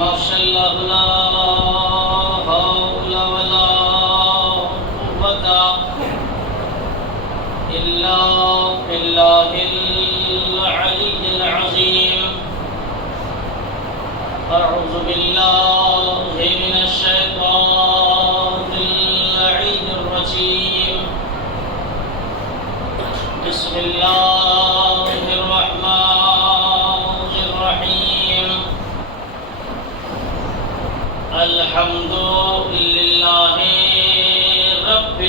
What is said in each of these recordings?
ماشاء اللہ لا حول ولا قوة إلا بالله العلي العظيم. أعوذ بالله من الشيطان اللعين الرجيم. بسم الله الرحمن الرحيم. الحمد لله رب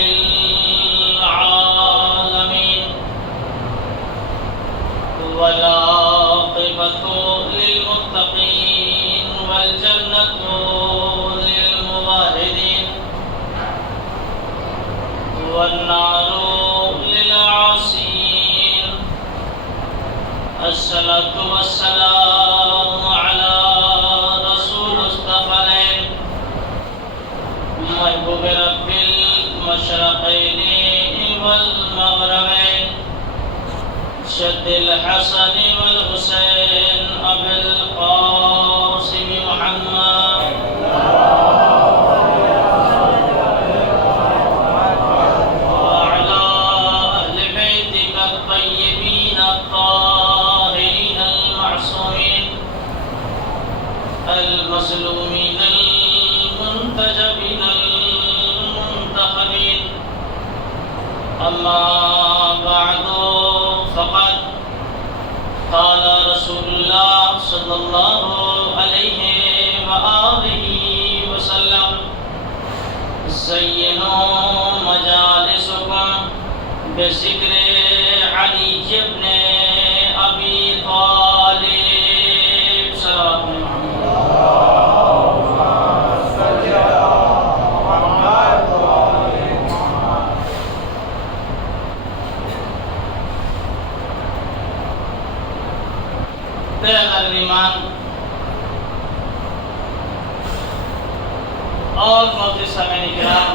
العالمين والعاقبة للمتقين والجنة للموحدين والنار للعاصين. الصلاة والسلام على رسول الثقلين محبوب رب المشرقين والمغربين شد الحسن والحسين أبي القاسم محمد وعلى أهل بيتك الطيبين الطاهرين المعصومين المظلومين المنتجبين المنتخبين. أما بعد فقد قال رسول الله صلى الله عليه وآله وسلم زينوا مجالسكم بذكر علي بن أبي طالب صلوات ایمان اور محترم سامعین کرام،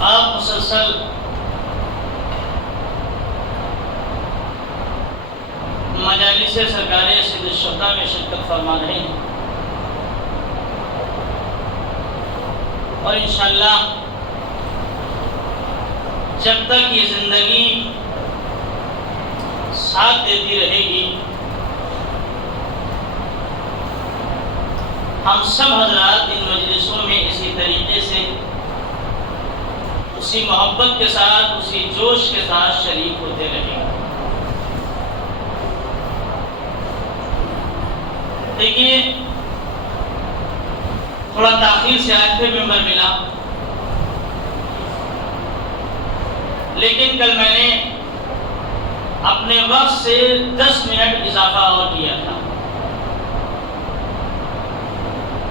آپ مسلسل مجالس سرکار سید الشہداء میں شرکت فرما رہے ہیں اور انشاءاللہ جب تک یہ زندگی ساتھ دیتی رہے گی ہم سب حضرات ان مجلسوں میں اسی طریقے سے اسی محبت کے ساتھ اسی جوش کے ساتھ شریک ہوتے رہیں گے. دیکھیے تھوڑا تاخیر سے آج پھر ممبر ملا، لیکن کل میں نے اپنے وقت سے 10 منٹ اضافہ اور کیا تھا.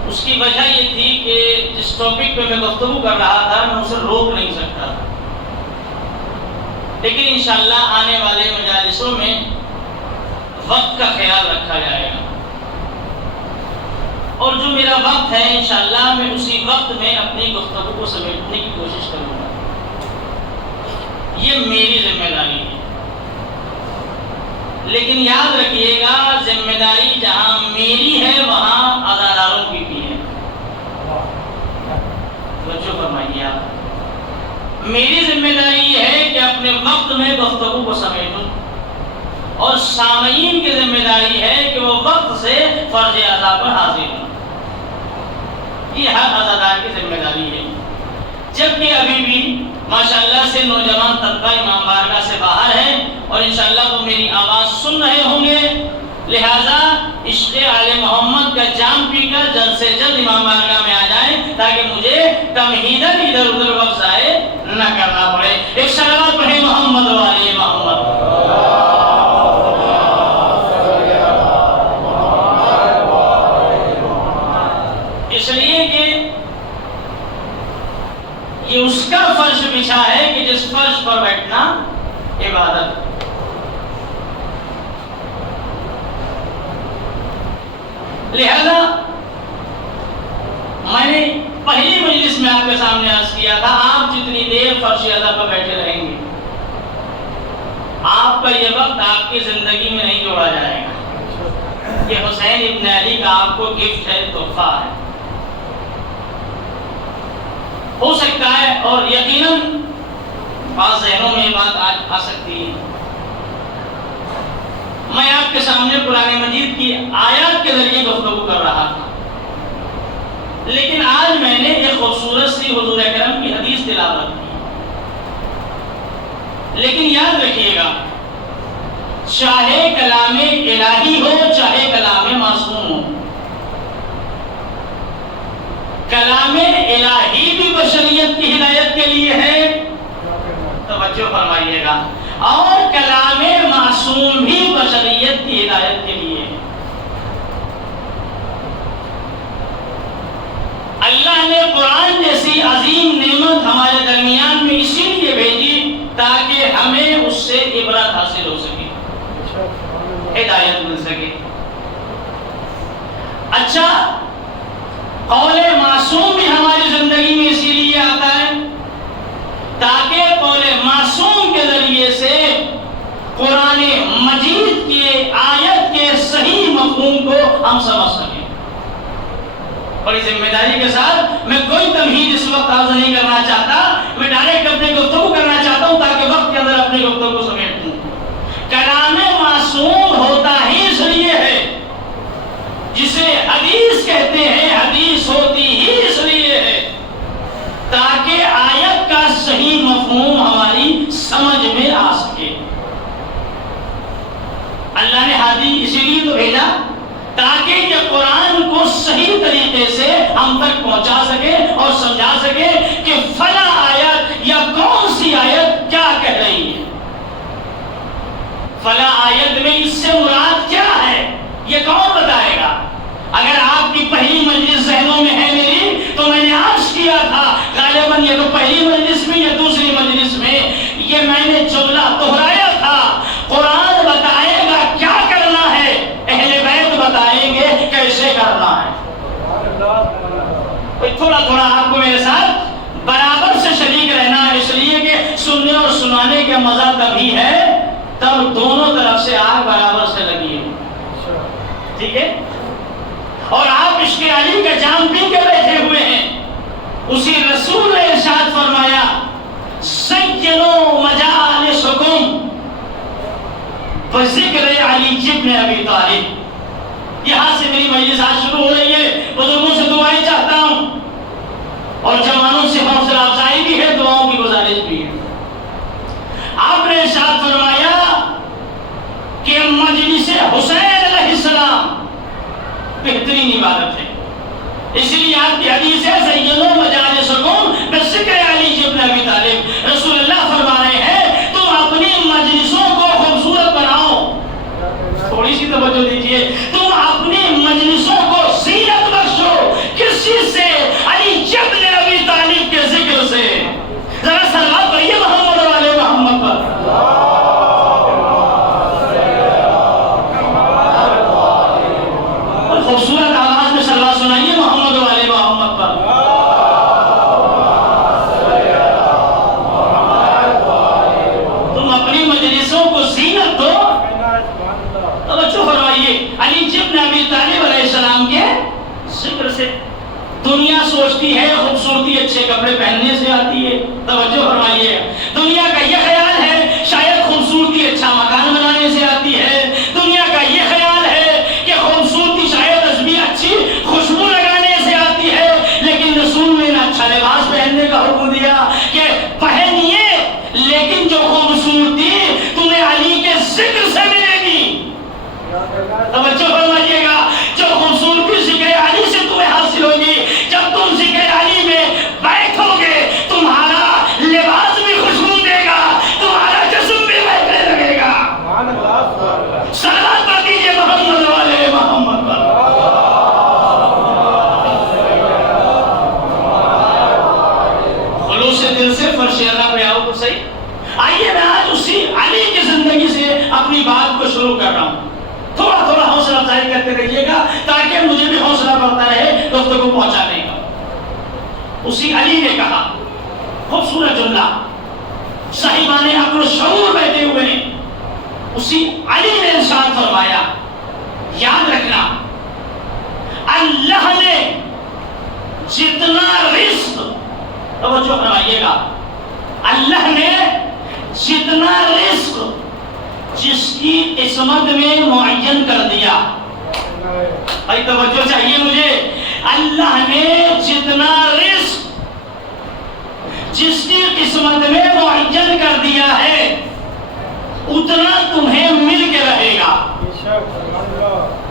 اس کی وجہ یہ تھی کہ جس ٹاپک پہ میں گفتگو کر رہا تھا میں اسے روک نہیں سکتا، لیکن انشاءاللہ آنے والے مجالسوں میں وقت کا خیال رکھا جائے گا اور جو میرا وقت ہے انشاءاللہ میں اسی وقت میں اپنی گفتگو کو سمیٹنے کی کوشش کروں گا. یہ میری ذمہ داری ہے، لیکن یاد رکھیے گا ذمہ داری جہاں میری ہے وہاں عزاداروں کی بھی ہے. توجہ فرمائیے آپ، میری ذمہ داری یہ ہے کہ اپنے وقت میں گفتگو کو سمیٹوں اور سامعین کی ذمہ داری ہے کہ وہ وقت سے فرض ادا پر حاضر ہوں. یہ ہر عزادار کی ذمہ داری ہے. جبکہ ابھی بھی ماشاءاللہ سے نوجوان طبقہ امام بارگاہ سے باہر ہے اور انشاءاللہ وہ میری آواز سن رہے ہوں گے، لہٰذا عشق آل محمد کا جام پی کر جلد سے جلد امام بارگاہ میں آ جائیں تاکہ مجھے تمہیدن ادھر ادھر وقت ضائع نہ کرنا پڑے. ایک صلوات پڑھیں محمد والے محمد. اس لیے کہ یہ اس کا فرش بچھا ہے کہ جس فرش پر بیٹھنا عبادت. لہذا میں نے پہلی مجلس میں آپ کے سامنے عرض کیا تھا آپ جتنی دیر فرش اعلیٰ پر بیٹھے رہیں گے آپ کا یہ وقت آپ کی زندگی میں نہیں جوڑا جائے گا. یہ حسین ابن علی کا آپ کو گفٹ ہے, تحفہ ہے. ہو سکتا ہے اور یقیناً بعض ذہنوں میں یہ بات آج آ سکتی ہے, میں آپ کے سامنے قرآن مجید کی آیات کے ذریعے گفتگو کر رہا تھا, لیکن آج میں نے ایک خوبصورت سی حضور اکرم کی حدیث تلاوت کی. لیکن یاد رکھیے گا, چاہے کلام الہی ہو چاہے کلام معصوم ہو, کلام الہی بھی بشریت کی ہدایت کے لیے ہے, توجہ فرمائیے گا, اور کلام معصوم بھی بشریت کی ہدایت کے لیے ہے. اللہ نے قرآن جیسی عظیم نعمت ہمارے درمیان میں اسی لیے بھیجی تاکہ ہمیں اس سے عبرت حاصل ہو سکے, ہدایت مل سکے. اچھا, قول معصوم بھی ہماری زندگی میں اسی لیے آتا ہے تاکہ قول معصوم کے ذریعے سے قرآن مجید کی آیت کے صحیح مفہوم کو ہم سمجھ سکیں. بڑی ذمہ داری کے ساتھ میں کوئی تمہید اس وقت عرض نہیں کرنا چاہتا, میں ڈائریکٹ اپنی گفتگو کرنا چاہتا ہوں تاکہ وقت کے اندر اپنی گفتگو سمیٹ دوں. کلام معصوم ہوتا ہی اس لیے ہے, جسے حدیث کہتے ہیں, حدیث ہوتی ہی اس لیے ہے تاکہ آیت کا صحیح مفہوم ہماری سمجھ میں آ سکے. اللہ نے ہادی اسی لیے تو بھیجا تاکہ یہ قرآن کو صحیح طریقے سے ہم تک پہنچا سکے اور سمجھا سکے کہ فلاں آیت یا کون سی آیت کیا کہہ رہی ہے, فلاں آیت میں اس سے مراد کیا ہے, یہ کون بتائے گا. اگر آپ کی پہلی مجلس ذہنوں میں ہے میری, تو میں نے عرض کیا تھا غالباً یہ تو پہلی مجلس میں یا دوسری مجلس میں یہ میں نے جملہ دہرایا تھا, قرآن بتائے گا کیا کرنا ہے, اہل بیت بتائیں گے کیسے کرنا ہے. تھوڑا تھوڑا آپ کو میرے ساتھ برابر سے شریک رہنا ہے, اس لیے کہ سننے اور سنانے کا مزہ تبھی ہے تب دونوں طرف سے آگ برابر سے لگی ہے, ٹھیک ہے. اور آپ عشق علی کا جام پی کے بیٹھے ہوئے ہیں, اسی رسول نے ارشاد فرمایا سینو مجالسکم بذکر علی ابن ابی طالب. یہاں سے میری مجلس آج شروع ہو رہی ہے, بزرگوں سے دعائیں چاہتا ہوں اور جوانوں سے حوصلہ افزائی بھی ہے, دعاؤں کی گزارش بھی ہے. آپ نے ارشاد فرمایا کہ مجلس حسین علیہ السلام بہترین عبادت ہے, اس لیے آپ کی حدیث ہے سیدو مجالسکم بذکر علی ابن ابی طالب. رسول اللہ فرما رہے ہیں تم اپنی مجلسوں کو خوبصورت بناؤ, تھوڑی سی توجہ دیجیے, تم اپنی مجلسوں کو زینت بخشو. کس چیز سے؟ علی ابن ابی طالب کے ذکر سے. ذرا صلوات پڑھیے محمد والے محمد پر. خوبصورت آواز میں صلوات سنائیے محمد والے محمد پر. تم اپنی مجلسوں کو زینت دو. توجہ فرمائیے, علی ابن ابی طالب علیہ السلام کے ذکر سے. دنیا سوچتی ہے خوبصورتی اچھے کپڑے پہننے سے آتی ہے, توجہ فرمائیے. دنیا کا یہ خیال ہے شاید خوبصورتی اچھا مکان بنانے سے آتی ہے. دنیا کا یہ خیال ہے کہ خوبصورتی شاید اچھی خوشبو لگانے سے آتی ہے. لیکن رسول نے اچھا لباس پہننے کا حکم دیا کہ پہنیے, لیکن جو خوبصورتی تمہیں علی کے ذکر سے ملے گی. توجہ فرمائیے گا, جو خوبصورتی ذکر علی سے تمہیں حاصل ہوگی, جب تم ذکر علی میں بیٹھو گے تمہارا لباس بھی خوشبو دے گا, تمہارا جسم بھی بہتنے لگے گا. صلوات پڑھ دیجیے محمد والے محمد پر. خلوص دل سے فرش اللہ پہ آؤ تو صحیح. آئیے میں آج اسی علی کی زندگی سے اپنی بات کو شروع کر رہا ہوں. تھوڑا تھوڑا حوصلہ افزائی کرتے رہیے گا تاکہ مجھے بھی حوصلہ بڑھتا رہے گفتگو پہنچانے کا. اسی علی نے کہا, خوبصورت جملہ, صاحبان عقل و شعور بیٹھے ہوئے ہیں, اسی علی نے ارشاد فرمایا، یاد رکھنا اللہ نے جتنا رزق، توجہ فرمائیے گا، اللہ نے جتنا رزق جس کی قسمت میں معین کر دیا، بھائی توجہ چاہیے مجھے، اللہ نے جتنا رزق جس کی قسمت میں معین کر دیا ہے اتنا تمہیں مل کے رہے گا۔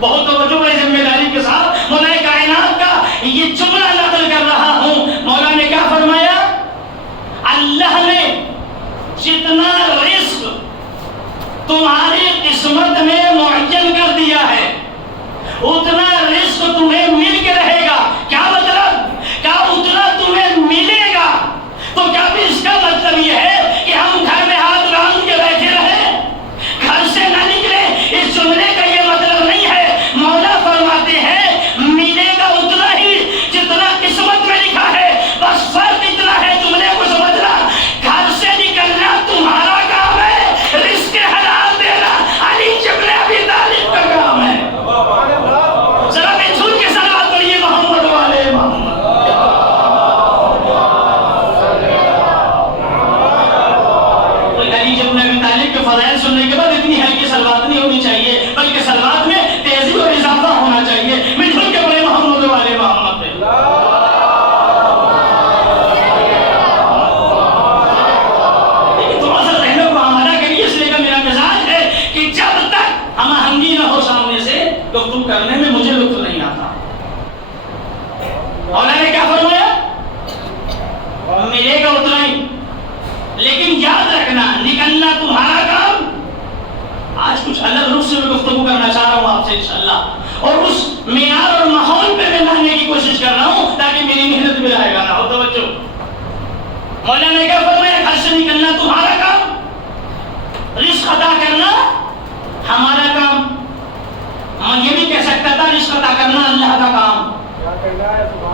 بہت توجہ بڑی ذمہ داری کے ساتھ مولا کائنات کا یہ جملہ نقل کر رہا ہوں۔ مولا نے کیا فرمایا؟ اللہ نے جتنا رزق تمہاری قسمت میں معین کر دیا ہے اتنا رزق تمہیں مل کے رہے گا۔ کیا مطلب؟ کیا اتنا تمہیں ملے گا؟ تو کیا بھی اس کا مطلب یہ ہے کہ ہم گھر میں ہاتھ باندھ کے بیٹھے رہے، گھر سے نہ نکلے؟ اس جملے کا یہ مطلب نہیں ہے۔ مولا فرماتے ہیں ملے گا اتنا ہی جتنا قسمت میں لکھا ہے، بس فرق اتنا ہے، جملے کو سمجھنا، گھر سے نکلنا تمہارا کام ہے، رزق حلال دینا علی ابن ابی طالب کا کام ہے۔ ذرا میں جھول کے صلوات پڑھیے محمد والے محمد۔ علی ابن ابی طالب کے فضائل سننے کے بعد اتنی ہلکی صلوات نہیں ہونی چاہیے، بلکہ صلوات میں تیزی اور اضافہ ہونا چاہیے۔ میں جھول کے پڑھے محمد والے محمد پہ۔ لیکن تھوڑا سا ذہنوں کو ہمارا کریے، اس لیے کہ میرا مزاج ہے کہ جب تک ہم آہنگی نہ ہو سامنے سے گفتگو کرنے میں مجھے لطف نہیں آتا۔ مولا نے کیا فرمایا؟ ملے گا اتنا ہی، لیکن یاد رکھنا نکلنا تمہارا کام۔ آج کچھ الگ روپ سے میں گفتگو کرنا چاہ رہا ہوں آپ سے انشاءاللہ، اور اس معیار اور ماحول پہ میں لانے کی کوشش کر رہا ہوں تاکہ میری محنت بھی رائے گا نہ ہو۔ توجہ، مولا نے کیا فرمایا؟ گھر سے نکلنا تمہارا کام، رزق عطا کرنا ہمارا کام۔ میں یہ بھی کہہ سکتا تھا رزق عطا کرنا اللہ کا کام،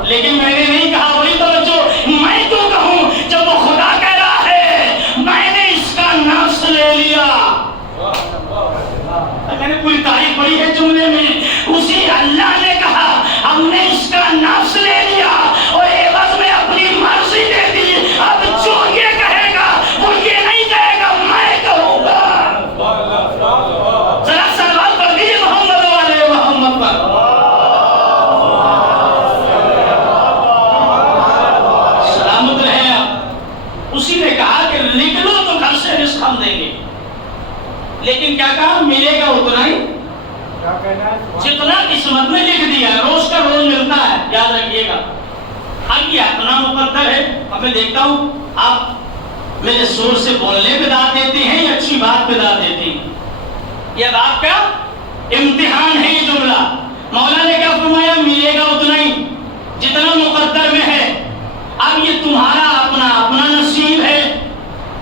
لیکن میں نے نہیں کہا۔ وہی توجہ، میں تو کہوں جب وہ خدا کہہ رہا ہے میں نے اس کا نفس لے لیا، میں نے پوری تاریخ پڑھی ہے جملے میں، اسی اللہ نے کہا ہم نے اس کا نفس لے لیا اور عوض میں اپنی مرضی دے دی۔ اب جو یہ کہے گا وہ یہ نہیں کہے گا، میں کہوں گا۔ ذرا سوال کر دیجیے محمد والے محمد پر۔ سلامت رہے آپ۔ اسی نے کہا کہ نکلو تو گھر سے رزق ہم دیں گے، لیکن کیا کہا؟ ملے گا اتنا ہی جتنا قسمت میں لکھ دیا۔ روز کا روز ملتا ہے، یاد رکھیے گا۔ اب یہ اپنا مقدر ہے۔ اب میں دیکھتا ہوں آپ میرے زور سے بولنے پہ داد دیتے ہیں یا اچھی بات پہ داد دیتے ہیں۔ یہ آپ کا امتحان ہے یہ جملہ۔ مولا نے کیا فرمایا؟ ملے گا اتنا ہی جتنا مقدر میں ہے۔ اب یہ تمہارا اپنا اپنا نصیب ہے،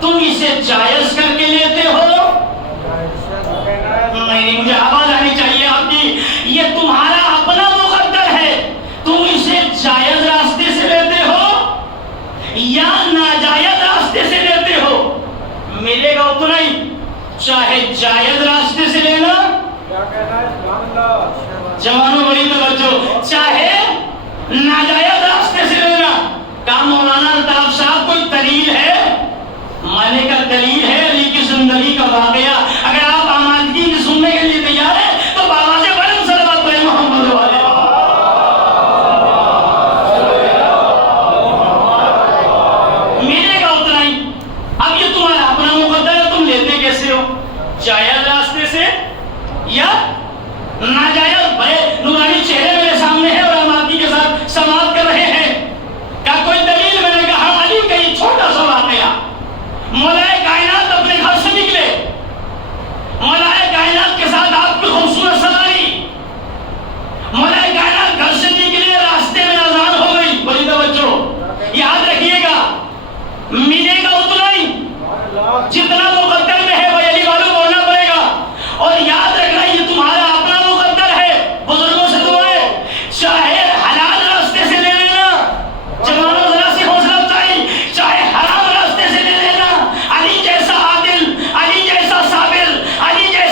تم اسے جائز کر کے لیتے ہو۔ نہیں، مجھے آواز آنی چاہیے آپ کی۔ یہ تمہارا اپنا مقدر ہے، تم اسے جائز راستے سے لیتے ہو یا ناجائز راستے سے لیتے ہو۔ ملے گا اتنا ہی، چاہے جائز راستے سے لینا، جوانوں بڑی توجہ، چاہے ناجائز راستے سے لینا۔ کیا مولانا الطاف صاحب کوئی دلیل ہے؟ میں نے کہا دلیل ہے علی کی زندگی کا واقعہ۔ اگر آپ آمادگی کی سننے کے لیے تیار ہیں تو بابا سے بلند صلوات پڑھیں محمد والے۔ ملے گا اتنا ہی۔ اب یہ تمہارا اپنا مقدر ہے، تم لیتے کیسے ہو؟ جائز راستے سے یا ناجائز؟ بڑے نورانی چہرے میرے سامنے ہے اور آمادگی کے ساتھ سماعت کر رہے ہیں۔ کیا کوئی دلیل؟ میں نے کہا علی کا یہ چھوٹا سا واقعہ۔ مولا کائنات اپنے گھر سے نکلے، مولا کائنات کے ساتھ آپ کی خوبصورت سواری، مولا کائنات گھر سے نکلے، راستے میں اذان ہو گئی۔ بڑی توجہ، یاد رکھیے گا ملے گا اتنا ہی جتنا مقدر میں ہے، وہ علی والوں بولنا پڑے گا۔ اور یاد رکھنا یہ تمہارا اپنا مقدر ہے۔ بزرگوں سے دعائیں، چاہے حلال راستے سے لے لینا، جوانوں ذرا سی حوصلہ افزائی، چاہے حرام راستے سے لے لینا۔ علی جیسا عادل، علی جیسا صابر، علی جیسا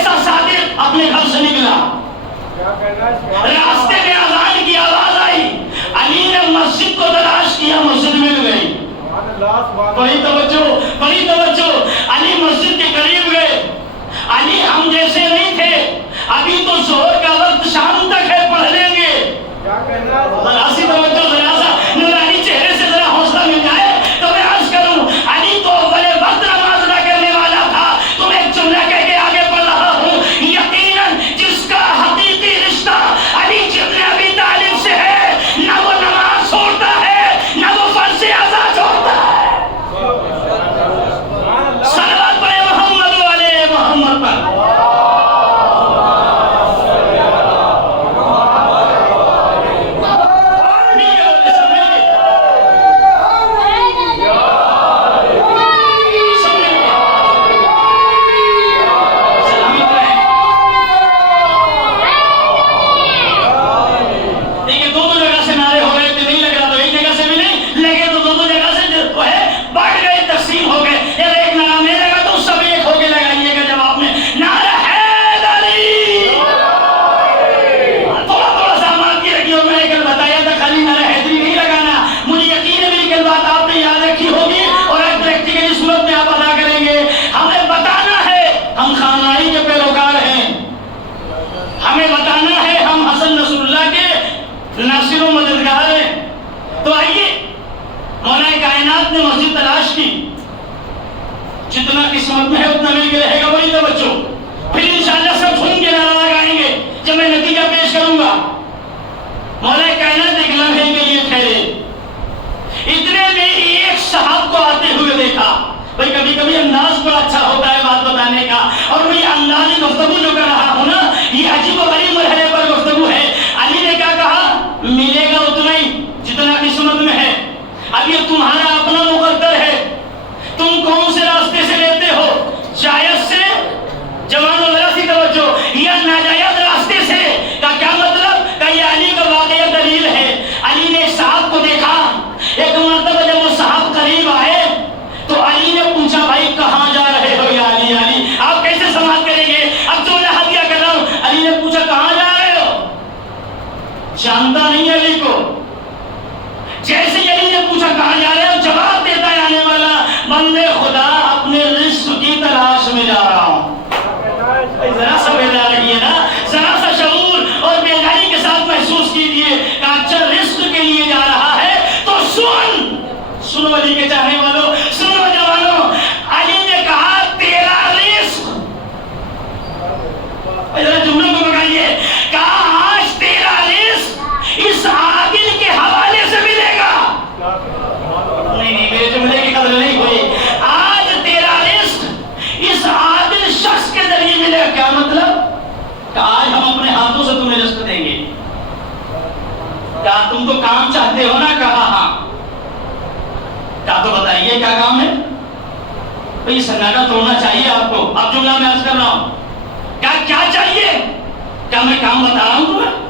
ابھی تو زہر کا وقت شام تک ہے، پڑھ لیں گے. ذرا سی توجہ، ذرا سا نورانی چہرے سے ذرا حوصلہ مل جائے تو میں عرض کروں علی تو اول وقت نماز ادا کرنے والا تھا. تم ایک جملہ کہہ کے آگے بڑھ رہا ہوں. یقیناً جس کا حقیقی رشتہ علی ابن ابی طالب سے ہے، نہ وہ نماز چھوڑتا ہے نہ وہ فرض اعضا چھوڑتا ہے. صلوات پڑھے محمد والے محمد پر. ناصر و مددگار ہے. تو آئیے مولا کائنات نے مسجد تلاش کی، جتنا قسمت میں ہے اتنا مل کے رہے گا. بڑی توجہ، پھر انشاءاللہ سب سن کے نعرہ لگائیں گے جب میں نتیجہ پیش کروں گا. مولا کائنات ایک لمحے کے لیے ٹھہرے. اتنے میں ایک صاحب کو آتے ہوئے دیکھا. بھائی کبھی کبھی انداز بڑا اچھا ہوتا ہے بات بتانے کا، اور میں انداز گفتگو جو کر رہا ہوں نا، یہ عجیب و غریب مرحلے پر گفتگو ہے. علی نے کیا کہا؟ ملے گا اتنا ہی جتنا قسمت میں ہے. اب یہ تمہارا اپنا مقدر ہے، تم کون سے راستے سے لیتے ہو، جائز سے، جوانوں ذرا سی توجہ، یا ناجائز راستے سے. کا کیا مطلب؟ کہ یہ علی کا واقعہ دلیل ہے. علی نے صاحب کو دیکھا. ایک مرتبہ جب وہ صاحب قریب آئے تو علی نے پوچھا بھائی کہاں جا رہے ہو یا علی؟ علی آپ کیسے سماعت کریں گے؟ اب تو میں ہدیہ کر رہا ہوں. علی نے پوچھا کہاں جا رہے ہو؟ جانتا نہیں علی کو. جیسے ہی علی نے پوچھا کہاں جا رہے ہو، جواب دیتا ہے آنے والا، بندے خدا اپنے رزق کی تلاش میں جا رہا ہوں. ذرا سا بیدار رہیے نا، ذرا سا شعور اور بیداری کے ساتھ محسوس کیجیے کہ اچھا رزق کے لیے جا رہا ہے تو سنو علی کے چاہنے والوں، سنو جوانوں. علی نے کہا تیرا رزق، ذرا جملوں کو بگائیے، کہا آج تیرا رزق اس عادل کے حوالے سے ملے گا. نہیں میرے جملے کی قدر نہیں ہوئی. آج تیرا رزق اس عادل شخص کے ذریعے ملے گا. کیا مطلب؟ کہ آج ہم اپنے ہاتھوں سے تمہیں رزق دیں گے. کیا تم تو کام چاہتے ہو نا؟ کہا ہاں. کیا تو بتائیے کیا کام ہے؟ بھئی سناٹا توڑنا چاہیے آپ کو. اب جملہ میں عرض کر رہا ہوں، کیا چاہیے؟ کیا میں کام بتا رہا ہوں تمہیں؟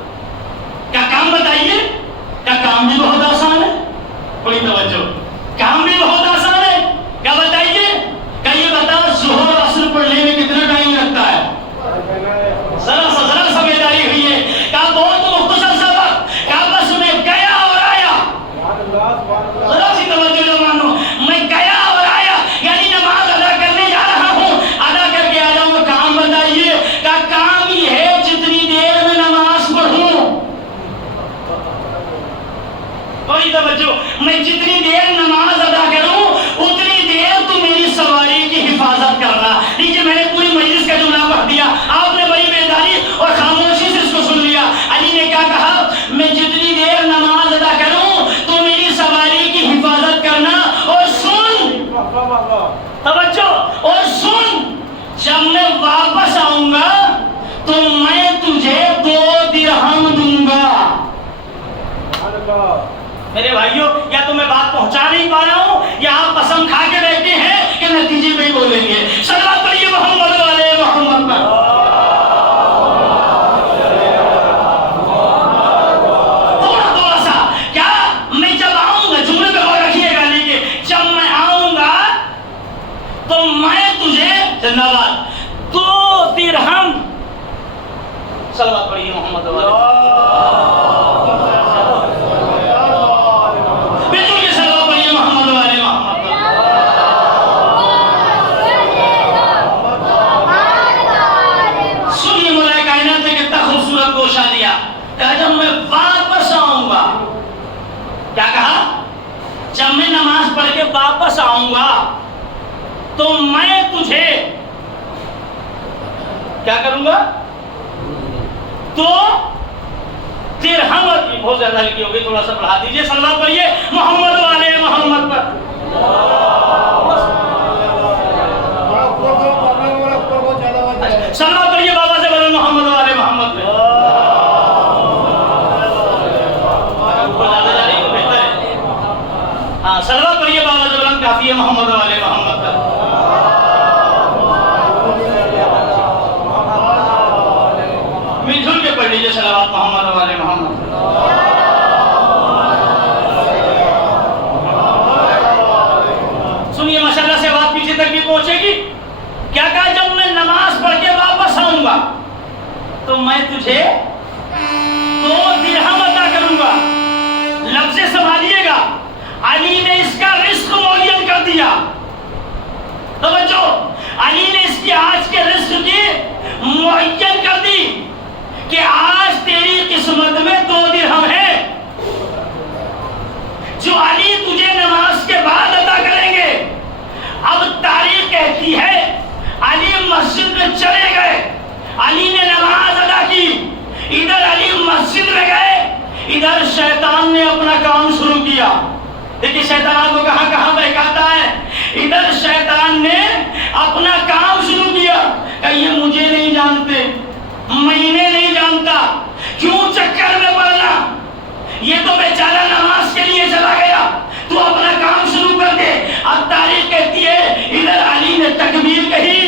کیا کام بتائیے؟ کیا کام بھی بہت آسان ہے. کوئی توجہ، کام بھی بہت آسان ہے. کیا بتائیے؟ کیا یہ بتا ظہر و عصر پڑھنے میں کتنا ٹائم لگتا ہے؟ ذرا سا بیداری ہوئی ہے. کیا بہت مختصر سا وقت، کیا بس میں گیا اور آیا. ذرا سی توجہ جوانوں، میں گیا اور آیا، یعنی نماز ادا کرنے جا رہا ہوں، ادا کر کے آ جاؤں گا. کام بتائیے. کیا کام یہ ہے جتنی دیر میں نماز پڑھوں. کوئی توجہ، میں جتنی دیر نماز ادا کروں اتنی دیر تو میری سواری کی حفاظت کرنا. لیکن میں نے پوری مجلس کا جملہ پڑھ دیا، آپ نے بڑی بیداری اور خاموشی سے اس کو سن لیا. علی نے کیا کہا؟ میں جتنی دیر نماز ادا کروں تو میری سواری کی حفاظت کرنا. اور سن توجہ، اور سن، جب میں واپس آؤں گا تو میں تجھے 2 درہم دوں گا. میرے بھائیوں، یا تو میں بات پہنچا نہیں پا رہا ہوں یا آپ قسم کھا کے بیٹھے ہیں کہ نتیجے میں بولیں گے. صلوات پڑھیے محمد والے محمد پر. تھوڑا سا کیا، میں جب آؤں گا، جملے پہ غور رکھیے گا، لیکن جب میں آؤں گا تو میں تجھے زندہ باد 2 درہم. صلوات پڑھیے محمد والے. بساؤں گا تو میں تجھے کیا کروں گا؟ تو درہم بہت زیادہ ہلکی ہوگی، تھوڑا سا بڑھا دیجئے، صلوات پڑھیے محمد والے محمد پر۔ صلوات پڑھیے بابا سے بولے محمد والے محمد پہ۔ ہاں صلوات پڑھیے بابا سے بولے کافی ہے محمد والے محمد پر۔ مل جل کے پڑھ لیجئے صلوات محمد والے محمد پر۔ سنیے ماشاءاللہ سے بات پیچھے تک بھی پہنچے گی۔ کیا کہا؟ جب میں نماز پڑھ کے واپس آؤں گا تو میں تجھے 2 درہم عطا کروں گا۔ لفظ سنبھالیے گا، علی نے اس کا رزق معین کر دیا۔ توجہ، علی نے اس کی آج کے رزق کی معین کر دی کہ آج تیری قسمت میں 2 درہم ہے جو علی تجھے نماز کے بعد عطا کریں گے۔ اب تاریخ کہتی ہے علی مسجد میں چلے گئے، علی نے نماز ادا کی، ادھر علی مسجد میں گئے، ادھر شیطان نے اپنا کام شروع کیا۔ دیکھیں شیطان کو کہاں کہاں بہکاتا ہے۔ ادھر شیطان نے اپنا کام شروع کیا کہ یہ مجھے نہیں جانتے، میں انہیں نہیں جانتا، کیوں چکر میں پڑنا، یہ تو بیچارہ نماز کے لیے چلا گیا، تو اپنا کام شروع کر دے۔ اب تاریخ کہتی ہے ادھر علی نے تکبیر کہی،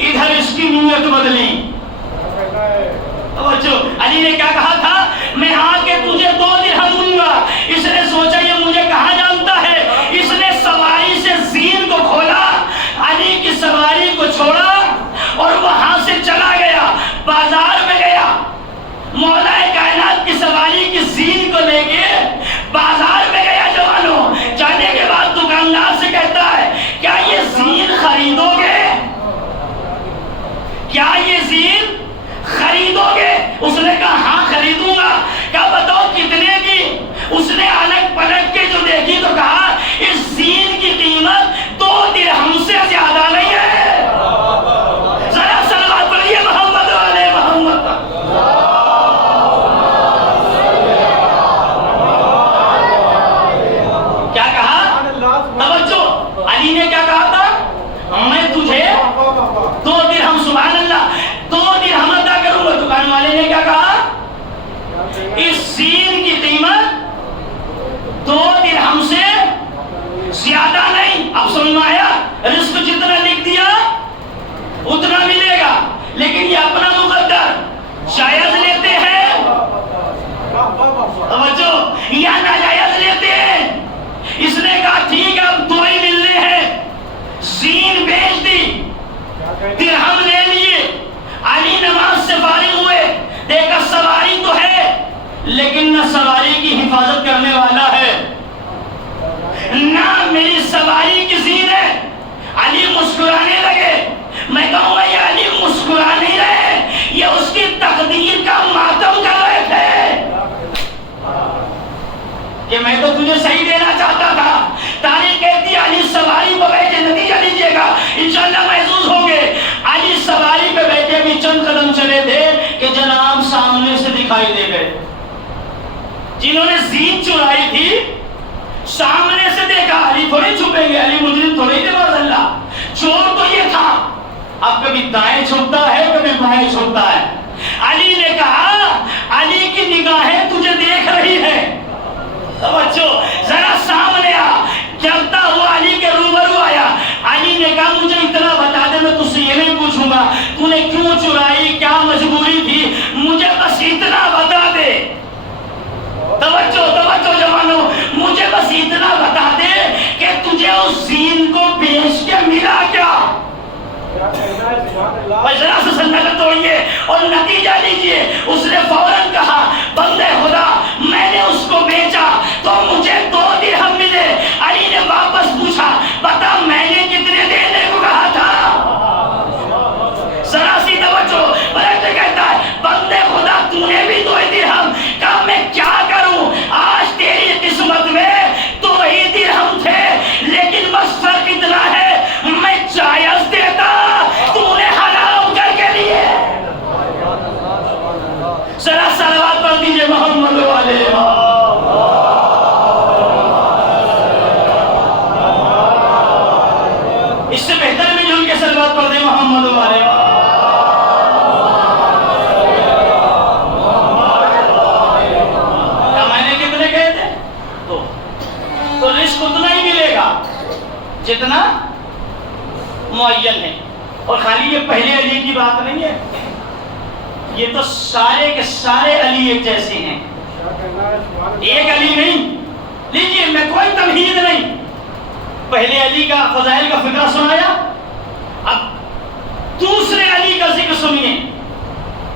ادھر اس کی نیت بدلی۔ علی نے کیا کہا تھا؟ میں آ کے تجھے 2 درہم دوں گا۔ اس نے سوچا یہ مجھے کہاں جانتا ہے، اس نے سواری سے زین کو کھولا، علی کی سواری کو چھوڑا اور وہاں سے چلا گیا، بازار میں گیا، مولا کائنات کی سواری کی زین کو لے کے بازار میں گیا۔ جوانوں، جانے کے بعد دکاندار سے کہتا ہے کیا یہ زین خریدو گے؟ کیا یہ زین خریدو گے؟ اس نے کہا ہاں خریدوں گا۔ کہا بتاؤ کتنے کی؟ اس نے الگ پلٹ کے جو دیکھی تو کہا اس زین کی قیمت 2 درہم سے زیادہ نہیں ہے۔ ذرا صلوات پڑھیے محمد والے محمد پر۔ کیا کہا؟ توجہ، علی نے کیا کہا تھا؟ میں تجھے 2 درہم، سبحان اللہ، 2 درہم عطا کروں گا۔ دکان والے نے کیا کہا؟ اس زین کی قیمت 2 درہم سے زیادہ نہیں۔ اب سمجھ میں آیا؟ رزق جتنا لکھ دیا اتنا ملے گا، لیکن یہ اپنا مقدر جائز لیتے ہیں، توجہ، یا ناجائز لیتے ہیں۔ اس نے کہا ٹھیک ہے اب 2 ہی ملنے ہیں، زین بیچ دی، درہم لے لیے۔ علی نماز سے فارغ ہوئے، دیکھا سواری تو ہے لیکن نہ سواری کی حفاظت کرنے والا ہے، نہ میری سواری کی زین ہے۔ علی مسکرانے لگے۔ میں کہوں گا یہ علی مسکرا نہیں رہے، یہ اس کی تقدیر کا ماتم کر رہے تھے کہ میں تو تجھے صحیح دینا چاہتا تھا۔ تاریخ کہتی ہے علی سواری پہ بیٹھے، نتیجہ لیجئے گا انشاءاللہ محظوظ ہوں گے۔ علی سواری پہ بیٹھے بھی چند قدم چلے تھے کہ جناب سامنے سے دکھائی دے گئے۔ جنہوں نے زین چرائی تھی سامنے سے دیکھا، علی تھوڑے چھپیں گے، علی مجرم تھوڑے تھے، معاذ اللہ، چور تو یہ تھا۔ اب کبھی دائیں چھپتا ہے کبھی بائیں چھپتا ہے۔ علی نے کہا علی کی نگاہیں تجھے دیکھ رہی ہے، توجہ، ذرا سامنے آ۔ چلتا ہوا علی کے روبرو آیا۔ علی نے کہا مجھے اتنا بتا دے، میں تجھ سے یہ نہیں پوچھوں گا تو نے کیوں چرائی، کیا مجبوری تھی، مجھے بس اتنا بتا دے۔ توجہ توجہ جوانوں، مجھے بس اتنا بتا دے کہ تجھے اس زین کو بیچ کے ملا کیا۔ ذرا سے سنگت توڑیے اور نتیجہ لیجئے۔ اس نے فوراً کہا بندے خدا میں نے اس کو بیچا تو مجھے 2 درہم ملے۔ علی نے واپس پوچھا بتا میں نے کتنے دینے کو کہا تھا؟ ذرا سی توجہ، بلکہ کہتا ہے بندے خدا تو نے بھی 2 درہم۔ کہا میں کیا کروں، آج تیری قسمت میں 2 ہی درہم تھے لیکن بس اور خالی یہ پہلے علی کی بات نہیں ہے، یہ تو سارے کے سارے علی ایک جیسے ہیں، ایک علی نہیں۔ لیجیے میں کوئی تمہید نہیں، پہلے علی کا فضائل کا فقرہ سنایا، اب دوسرے علی کا ذکر سنیے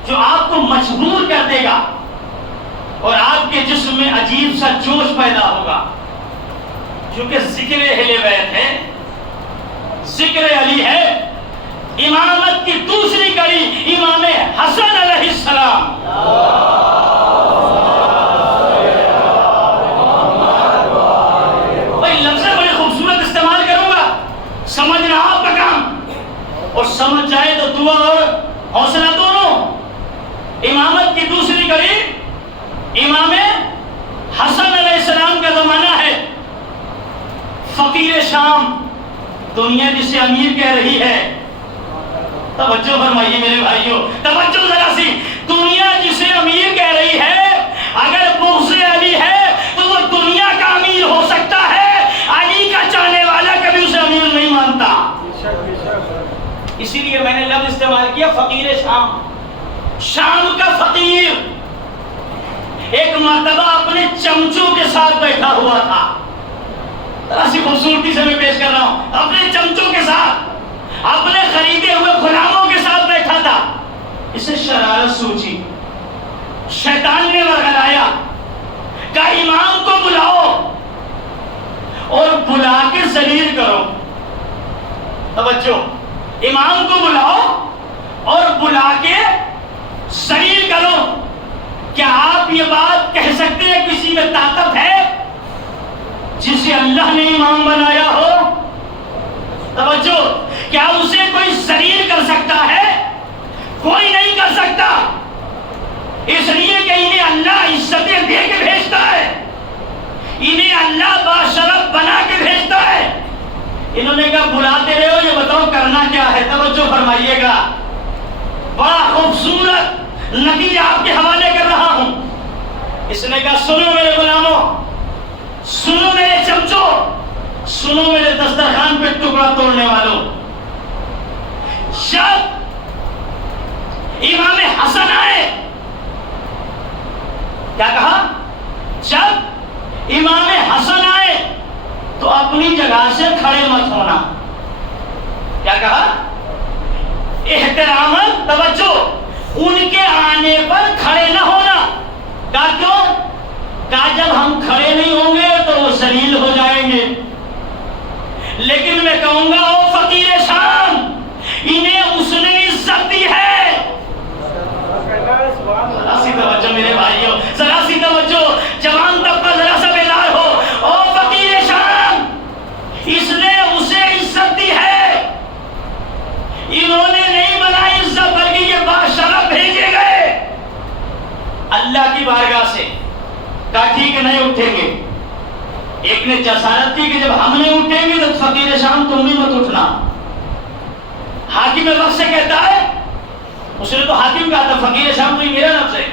جو آپ کو مجبور کر دے گا اور آپ کے جسم میں عجیب سا جوش پیدا ہوگا، کیونکہ ذکر اہل بیت ہے، ذکر علی ہے۔ امامت کی دوسری کڑی امام حسن علیہ السلام، بھائی لفظ بڑے خوبصورت استعمال کروں گا، سمجھنا آپ کا کام، اور سمجھ جائے تو دعا اور حوصلہ دونوں۔ امامت کی دوسری کڑی امام حسن علیہ السلام کا زمانہ ہے، فقیر شام، دنیا جسے امیر کہہ رہی ہے، توجہ فرمائیے میرے بھائیوں، توجہ ذرا سی، دنیا جسے امیر کہہ رہی ہے، اگر بغض علی ہے تو وہ دنیا کا امیر ہو سکتا ہے، علی کا چاہنے والا کبھی اسے امیر نہیں مانتا۔ اسی لیے میں نے لفظ استعمال کیا فقیر شام، شام کا فقیر ایک مرتبہ اپنے چمچوں کے ساتھ بیٹھا ہوا تھا، ایسی خوبصورتی سے میں پیش کر رہا ہوں، اپنے چمچوں کے ساتھ، اپنے خریدے ہوئے غلاموں کے ساتھ بیٹھا تھا۔ اسے شرارت سوچی، شیطان نے ورگلایا، کہا امام کو بلاؤ اور بلا کے ذلیل کرو۔ توجہ، امام کو بلاؤ اور بلا کے ذلیل کرو۔ کیا آپ یہ بات کہہ سکتے ہیں کسی میں طاقت ہے جسے اللہ نے امام بنایا ہو؟ توجہ، کیا اسے کوئی ذلیل کر سکتا ہے؟ کوئی نہیں کر سکتا، اس لیے کہ انہیں اللہ عزتیں دے کے بھیجتا ہے، انہیں اللہ باشرف بنا کے بھیجتا ہے۔ انہوں نے کہا بلاتے رہے ہو، یہ بتاؤ کرنا کیا ہے؟ توجہ فرمائیے گا، بڑا خوبصورت نتیجہ آپ کے حوالے کر رہا ہوں۔ اس نے کہا سنو میرے غلاموں، سنو میرے چمچوں، سنو میرے دسترخوان پہ ٹکڑا توڑنے والوں، جب امام حسن آئے، کیا کہا؟ جب امام حسن آئے تو اپنی جگہ سے کھڑے مت ہونا۔ کیا کہا؟ احتراماً، توجہ، ان کے آنے پر کھڑے نہ ہونا۔ کہا کیوں؟ کہا جب ہم کھڑے نہیں ہوں گے تو وہ ذلیل ہو جائیں گے، لیکن میں کہوں گا او فقیر شام، انہیں اس نے عزت دی ہے۔ ذرا سی توجہ میرے بھائیوں، ذرا سی توجہ، جوان طبقہ ذرا سا بیدار ہو۔ او فقیر شام، اس نے اسے عزت دی ہے، انہوں نے نہیں بنائی عزت، بلکہ یہ باشرف بھیجے گئے اللہ کی بارگاہ سے۔ کہا ٹھیک ہے نہیں اٹھیں گے۔ ایک نے جسارت کی کہ جب ہم نہیں اٹھیں گے تو فقیر شام تم بھی مت اٹھنا۔ حاکم وقت سے کہتا ہے، اس نے تو حاکم کہا تھا فقیر شام تو میرا لفظ ہے،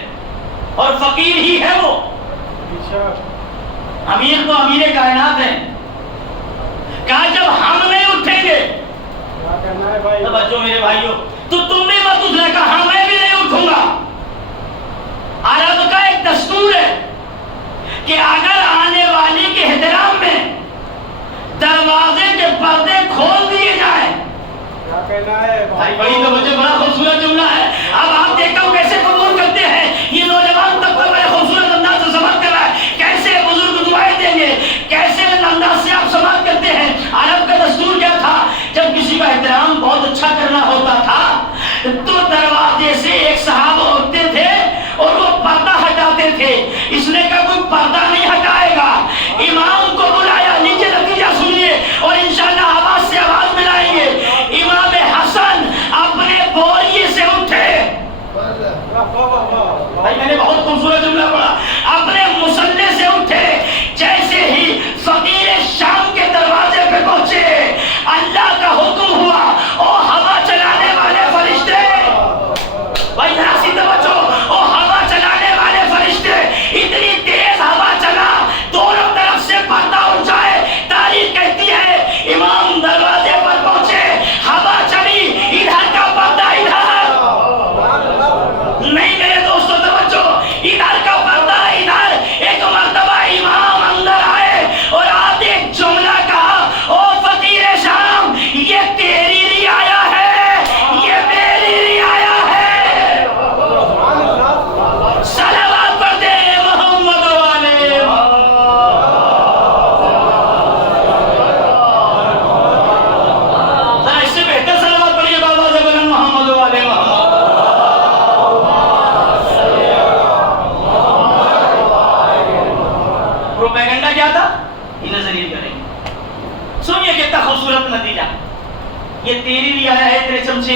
اور فقیر ہی ہے وہ، امیر تو امیر کائنات ہے۔ کہا جب ہم نہیں اٹھیں گے، توجہ میرے بھائیوں، تو تم بھی مت اٹھنا۔ کہا ہاں میں بھی نہیں اٹھوں گا۔ عرب کا ایک دستور ہے کہ اگر آنے والی کے احترام میں دروازے کے پردے کھول دیے جائیں، بڑی توجہ، بڑا خوبصورت جملہ ہے۔ اب آپ دیکھو کیسے قبول کرتے ہیں، یہ نوجوان طبقہ بڑے خوبصورت انداز سے سماعت کر رہا ہے، کیسے بزرگ دعائیں دیں گے، کیسے انداز سے آپ سماعت کرتے ہیں۔ عرب کا دستور کیا تھا؟ جب کسی کا احترام بہت اچھا کرنا ہوتا تھا تو دروازے سے ایک صحابہ اٹھتے تھے اور وہ پردہ ہٹاتے تھے۔ اس نے کہا کوئی پردہ نہیں ہٹائے گا، امام کو بلایا، نیچے نتیجہ سنیے اور انشاءاللہ آواز سے آواز ملائیں گے۔ امام حسن اپنے بوریے سے اٹھے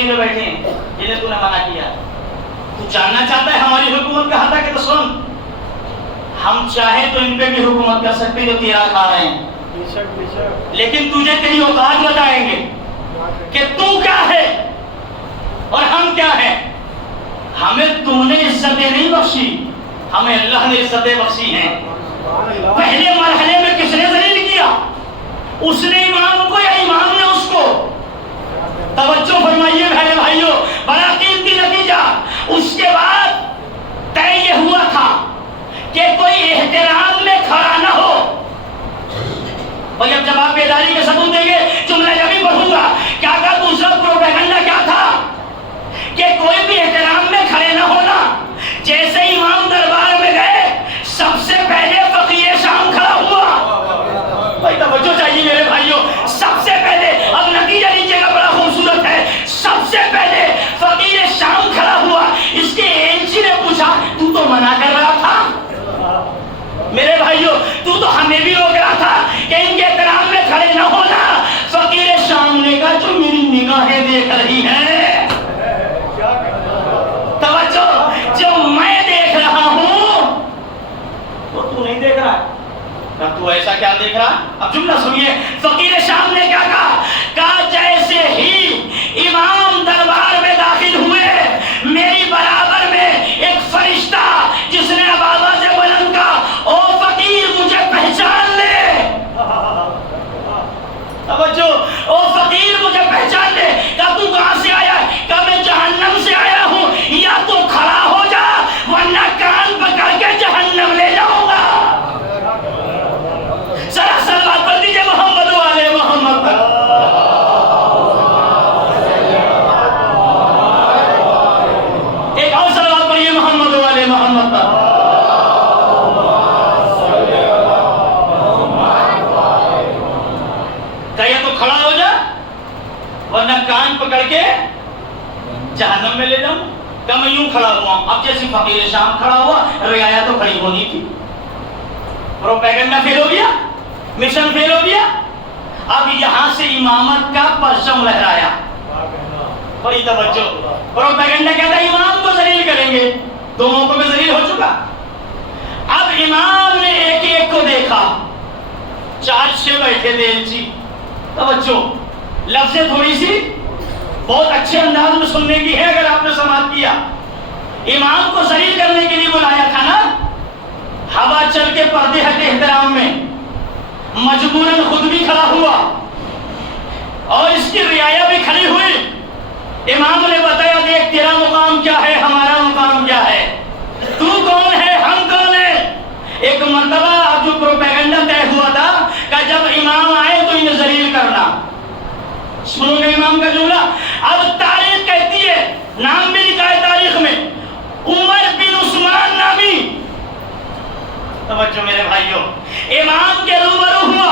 میں بیٹھے ہیں جنہیں تو نے منع کیا. تو جاننا چاہتا ہے ہماری حکومت کا حق ہے کہ تو سن, ہم چاہیں تو ان پہ بھی حکومت کر سکتے جو تیرا کھا رہے ہیں, لیکن تجھے تیری اوقات بتائیں گے کہ تو کیا ہے اور ہم کیا ہیں. ہمیں تو نے عزتیں نہیں بخشی, ہمیں اللہ نے عزتیں بخشی ہیں. پہلے مرحلے میں کس نے ذلیل کیا؟ اس نے امام کو یا امام نے اس کو؟ توجہ فرمائیے میرے بھائیوں, بڑا قیمتی نتیجہ. اس کے بعد طے یہ ہوا تھا کہ کوئی احترام میں کھڑا نہ ہو. بھائی اب جب آپ بیداری کے ثبوت دیں گے جملہ جب بھی پڑھوں گا. کیا کہا دوسرا پروپیگنڈا کیا تھا کہ کوئی بھی احترام میں کھڑے نہ ہونا. جیسے امام دربار میں گئے سب سے پہلے فقیر شام کھڑا ہوا. بھائی توجہ چاہیے میرے بھائیوں, سب سے پہلے, اب نتیجہ نیچے کا بڑا خوبصورت ہے, سب سے پہلے فقیر شام کھڑا ہوا. اس کے ایلچی نے پوچھا تو تو منع کر رہا تھا میرے بھائیوں, تو ہمیں بھی روک رہا تھا کہ ان کے احترام میں کھڑے نہ ہونا. فقیر شام نے کہا جو میری نگاہیں دیکھ رہی ہیں, توجہ, جو میں دیکھ رہا ہوں وہ تو نہیں دیکھ رہا. تو ایسا کیا دیکھ رہا؟ اب جملہ سنیے. فقیر شام نے کیا کہا جیسے ہی امام دربار میں داخل ہوئے میری برابر میں ایک فرشتہ جس نے اب آواز بلند کہا او فقیر مجھے پہچان لے. توجہ, او فقیر مجھے پہچان لے. کہا تو کہاں سے آیا ہے؟ کہا میں جہنم سے آیا ہوں, یا تو کھڑا ہو جا ورنہ کان پکڑ کے جہنم لے جاؤں گا. ذرا صلوات پڑھ دیجئے محمد والے محمد پر. ایک اور صلوات پڑھیے محمد والے محمد پر. کہا تو کھڑا ہو جا ورنہ کان پکڑ کے جہنم میں لے جاؤں. کہ میں یوں کھڑا ہوا ہوں. اب جیسے فقیر شام کھڑا ہوا, رعایا تو کھڑی ہونی تھی. پروپیگنڈا فیل ہو گیا, مشن فیل ہو گیا. اب یہاں سے امامت کا پرچم لہرایا. بڑی توجہ, پروپیگنڈا کہتا ہے امام کو ذلیل کریں گے, دو موقعوں میں ذلیل ہو چکا. اب امام نے ایک ایک کو دیکھا, 4-6 بیٹھے تھے ایلچی. توجہ, لفظیں تھوڑی سی بہت اچھے انداز میں سننے کی ہے اگر آپ نے سماعت کیا. امام کو ذلیل کرنے کے لیے بلایا تھا نا, ہوا چل کے پردے ہٹے احترام میں, مجبوراً خود بھی کھڑا ہوا اور اس کی رعایا بھی کھڑی ہوئی. امام نے بتایا دیکھ تیرا مقام کیا ہے, ہمارا مقام کیا ہے, تو کون ہے, ہم کون ہیں. ایک مرتبہ جو پروپیگنڈا طے ہوا تھا کہ جب امام آئے تو انہیں ذلیل کرنا. سنو گے امام کا جملہ. اب تاریخ کہتی ہے, نام بھی لکھا ہے تاریخ میں, عمر بن عثمان نامی. توجہ میرے بھائیوں, امام کے روبرو ہوا.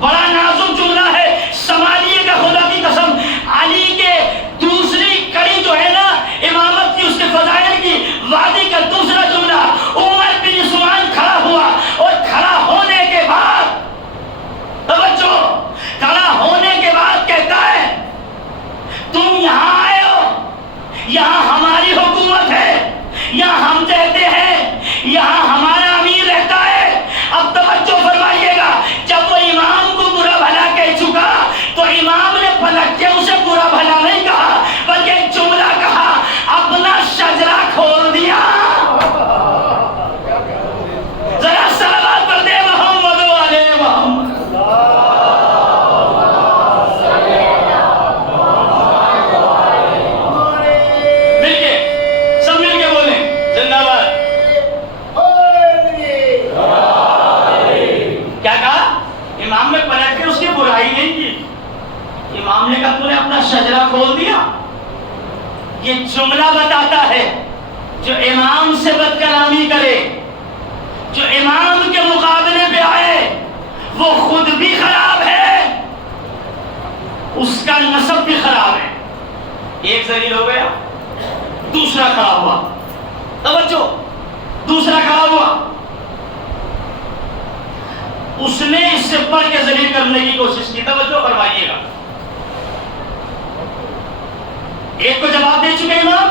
بڑا نازک جملہ ہے, سنبھالیے کا خدا کی قسم. علی کے دوسری کڑی جو ہے نا امامت کی, اس کے فضائل کی وادی کا دوسرا جملہ. عمر بن عثمان کھڑا ہوا اور کھڑا ہونے کے بعد, توجہ, کھڑا ہونے کے بعد کہتا ہے تم یہاں آئے ہو, یہاں ہماری حکومت ہے, یہاں ہم کہتے ہیں, یہاں ہمارا امیر رہتا ہے. اب توجہ فرمائیے گا, جب وہ امام کو برا بھلا کہہ چکا تو امام نے پلٹ کے اسے برا بھلا نہیں کہا بلکہ ایک جملہ کہا, اپنا شجرہ کھول دیا. ذرا صلوات پڑھ دے محمد والے محمد. امام نے کہا تو نے اپنا شجرہ کھول دیا. یہ جملہ بتاتا ہے جو امام سے بد کلامی کرے, جو امام کے مقابلے پہ آئے, وہ خود بھی خراب ہے, اس کا نسب بھی خراب ہے. ایک ذلیل ہو گیا, دوسرا کھڑا ہوا. توجہ, دوسرا کھڑا ہوا, اس نے اس سے بڑھ کے ذلیل کرنے کی کوشش کی. توجہ فرمائیے گا, ایک کو جواب دے چکے امام،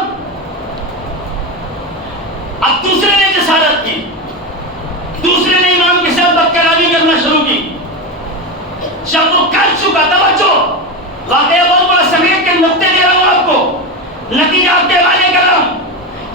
اب دوسرے نے جسارت کی، دوسرے نے امام کے ساتھ بدکلامی کرنا شروع کی. جب وہ کر چکا، توجہ، واقعہ بہت بڑا سمیت کے نقطے دے رہا ہوں آپ کو، نتیجہ آپ کے حوالے کر رہا ہوں.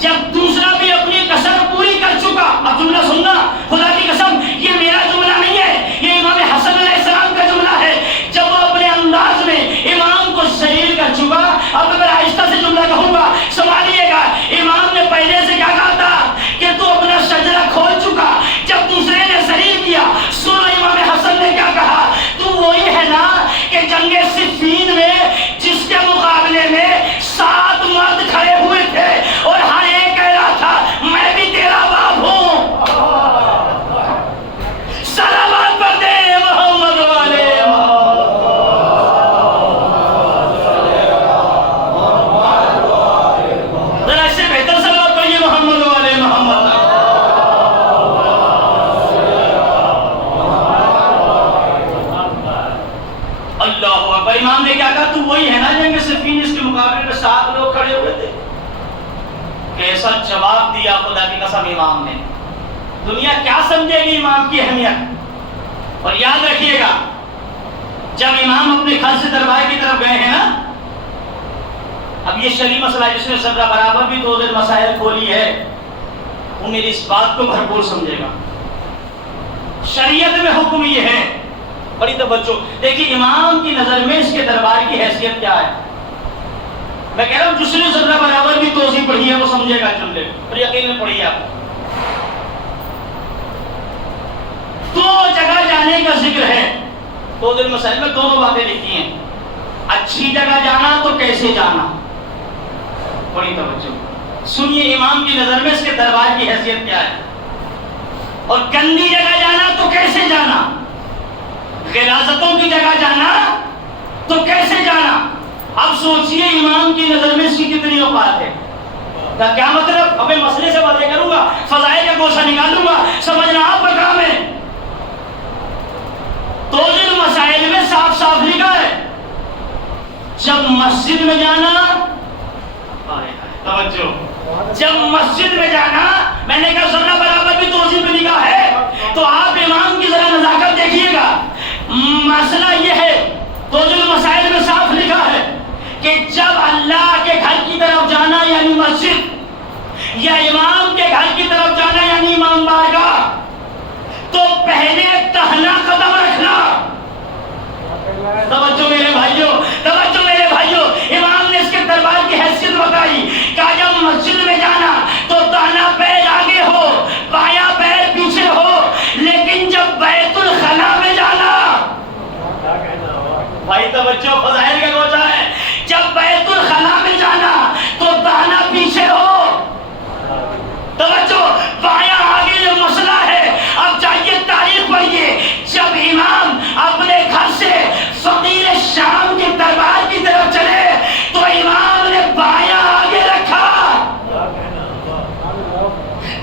جب دوسرا بھی اپنی قسم پوری کر چکا، اب جملہ سننا، خدا کی قسم یہ میرا جملہ نہیں ہے، یہ امام حسن علیہ السلام کا جملہ ہے. جب وہ اپنے انداز میں امام کو ذلیل کر چکا، اب اگر آہستہ سے جملہ کہوں گا سنبھالیے گا، امام نے پہلے سے کیا کہا تھا کہ تو اپنا شجرہ کھول چکا. جب دوسرے نے ذلیل کیا، سنو امام حسن نے کیا کہا، تو وہی ہے نا کہ جنگ صفین میں جس کے مقابلے میں 7 مرد کھڑے ہوئے تھے اور ہر ایک کہہ رہا تھا میں بھی تیرا باپ ہوں. صلوات پر دے محمد والے ذرا اس سے بہتر صلوات پڑھیے محمد والے محمد. اللہ اکبر. امام نے کیا کہا، تو وہی ہے نا جنگ صفین جس کے مقابلے میں 7 لوگ کھڑے ہوئے تھے. کیسا جواب دیا خدا کی قسم امام نے. دنیا کیا سمجھے گی امام کی اہمیت. اور یاد رکھیے گا، جب امام اپنے گھر سے دربار کی طرف گئے ہیں نا، اب یہ شرعی مسئلہ جس نے صدر برابر بھی 2 دن مسائل کھولی ہے، وہ میری اس بات کو بھرپور سمجھے گا. شریعت میں حکم یہ ہے، بڑی توجہ دیکھیے، امام کی نظر میں اس کے دربار کی حیثیت کیا ہے. میں کہہ رہا ہوں جس نے ذرہ برابر بھی توضیح پڑھی ہے وہ سمجھے گا جملے اور یقین میں پڑھی ہے. آپ 2 جگہ جانے کا ذکر ہے. 2 دن مسائل میں دونوں باتیں لکھی ہیں. اچھی جگہ جانا تو کیسے جانا، بڑی توجہ سنیے امام کی نظر میں اس کے دربار کی حیثیت کیا ہے. اور گندی جگہ جانا تو کیسے جانا، غلاظتوں کی جگہ جانا تو کیسے جانا. اب سوچئے امام کی نظر میں اس کی کتنی اوقات ہے. کیا مطلب، اب میں مسئلے سے باتیں کروں گا، فضائل کا گوشہ نکالوں گا، سمجھنا آپ کا کام ہے. 2 دن مسائل میں صاف صاف لکھا ہے، جب مسجد میں جانا، توجہ، جب مسجد میں جانا، میں نے کہا ذرہ برابر بھی توضیح میں لکھا ہے، تو آپ امام کی ذرا نزاکت دیکھیے گا. مسئلہ یہ ہے، 2 دن مسائل میں صاف لکھا ہے کہ جب اللہ کے گھر کی طرف جانا یعنی مسجد، یا امام کے گھر کی طرف جانا یعنی امام بارگاہ، تو پہلے تہنا قدم رکھنا. توجہ میرے بھائیوں، توجہ میرے بھائیوں، امام نے اس کے دربار کی حیثیت بتائی. کہا جب مسجد میں جانا تو داہنا پیر آگے ہو، بایاں پیر پیچھے ہو، لیکن جب بیت الخلا میں جانا، بھائی توجہ فضائل کا گوشہ ہے، جب بیت الخلا میں جانا تو داہنا پیچھے ہو، توجہ بایاں آگے. جو مسئلہ ہے، اب جائیے تاریخ پڑھیے، جب امام اپنے گھر سے فقیر شام کے دربار کی طرف چلے تو امام نے بایاں آگے رکھا،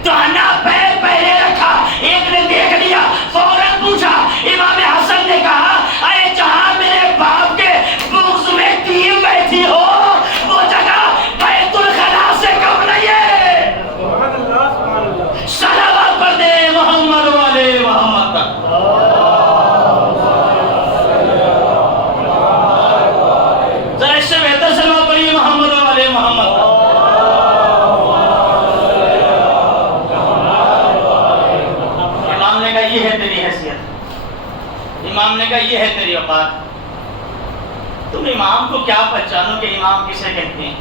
داہنا پیر پہلے رکھا. ایک نے دیکھ لیا، فوراً پوچھا، امام حسن نے کہا اے جہاں میرے باپ کے بغض میں تیر بیٹھی ہو، وہ جگہ بیت الخلا سے کم نہیں ہے. صلوات پر دے محمد والے محمد. ذرا اس سے بہتر صلوات پڑھیے محمد والے محمد. امام نے کہا یہ ہے تیری حیثیت، امام نے کہا یہ ہے تیری اوقات. تم امام کو کیا پہچانو کہ امام کسے کہتے ہیں.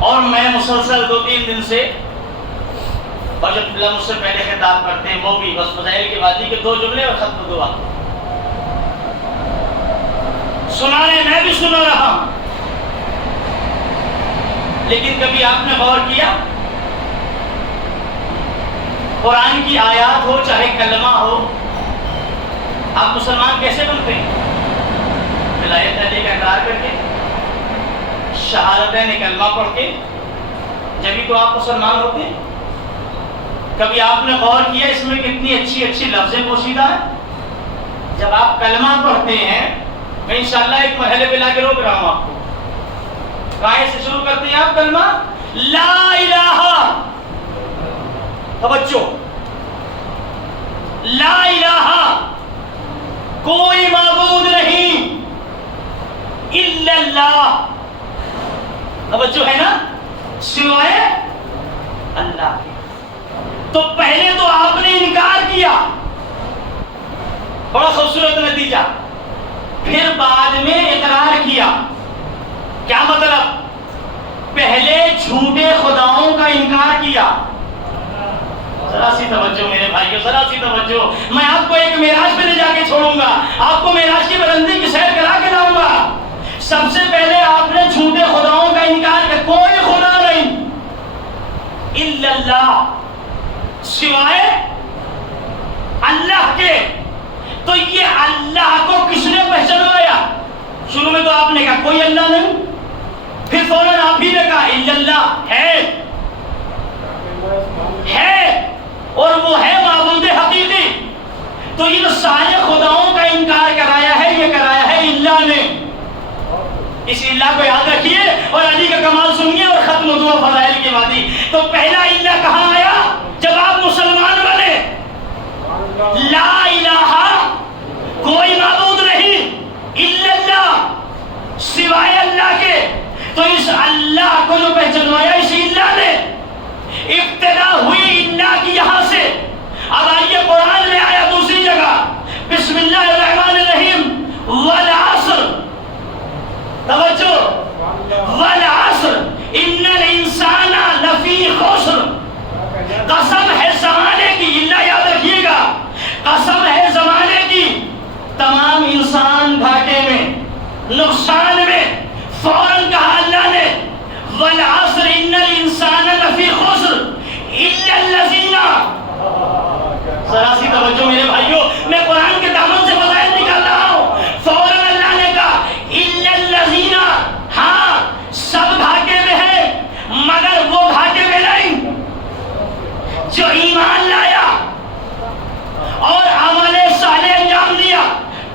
اور میں مسلسل 2-3 دن سے، اور جب اللہ مجھ سے پہلے خطاب کرتے ہیں وہ بھی بس فضائل کی وادی کے 2 جملے اور ختم دعا سنانے میں بھی سنا رہا ہوں. لیکن کبھی آپ نے غور کیا، قرآن کی آیات ہو چاہے کلمہ ہو، آپ مسلمان کیسے بنتے ہیں؟ ولایت علی کا اقرار کر کے، شہادتین کلمہ پڑھ کے، جبھی تو آپ مسلمان ہوتے ہیں. کبھی آپ نے غور کیا اس میں کتنی اچھی اچھی لفظیں پوشیدہ ہیں. جب آپ کلمہ پڑھتے ہیں، میں انشاءاللہ ایک مرحلے پہ لا کے روک رہا ہوں آپ کو، کائے سے شروع کرتے ہیں آپ کلمہ لا الہ، توجہ، لا الہ، کوئی معبود نہیں الا اللہ، توجہ ہے نا، سوائے اللہ کے۔ تو پہلے تو آپ نے انکار کیا، بڑا خوبصورت نتیجہ، پھر بعد میں اقرار کیا۔ کیا مطلب؟ پہلے جھوٹے خداؤں کا انکار کیا۔ ذرا سی توجہ میرے بھائیو، ذرا سی توجہ، میں آپ کو ایک معراج پہ لے جا کے چھوڑوں گا، آپ کو معراج کی بلندی کی سیر کرا کے لاؤں گا۔ سب سے پہلے آپ نے جھوٹے خداؤں کا انکار کیا، کوئی خدا نہیں الا اللہ، سوائے اللہ کے۔ تو یہ اللہ کو کس نے پہچانوایا؟ شروع میں تو آپ نے کہا کوئی اللہ نہیں، پھر فوراً آپ ہی نے کہا الا اللہ ہے، اور وہ ہے معبود حقیقی۔ تو یہ سارے خداؤں کا انکار کرایا ہے، یہ کرایا ہے اللہ نے۔ اس اللہ کو یاد رکھیے اور علی کا کمال سنیے اور ختم دعا فضائل کی وادی۔ تو پہلا اللہ کہاں آیا؟ جب آپ مسلمان بنے، لا الہ، کوئی معبود نہیں الا اللہ، سوائے اللہ کے۔ تو اس اللہ کو جو پہچانوایا اس اللہ نے، ابتدا ہوئی اللہ کی یہاں سے۔ اب آئیے قرآن میں آیا دوسری جگہ، بسم اللہ الرحمن الرحیم، والعصر، توجہ، والعصر ان الانسان لفی خسر، قسم ہے زمانے کی، اللہ یاد رکھیے گا، قسم ہے زمانے کی، تمام انسان گھاٹے میں، نقصان میں۔ فوراً کہا اللہ نے والعصر ان الانسان لفی خسر الا الذین، ذرا سی توجہ میرے بھائیو، میں قرآن کے دامن سے فضائل نکال رہا ہوں۔ فوراً اللہ نے کہا الا الذین، ہاں سب گھاٹے میں ہے مگر وہ گھاٹے میں نہیں جو ایمان لایا اور عمل صالح انجام دیا۔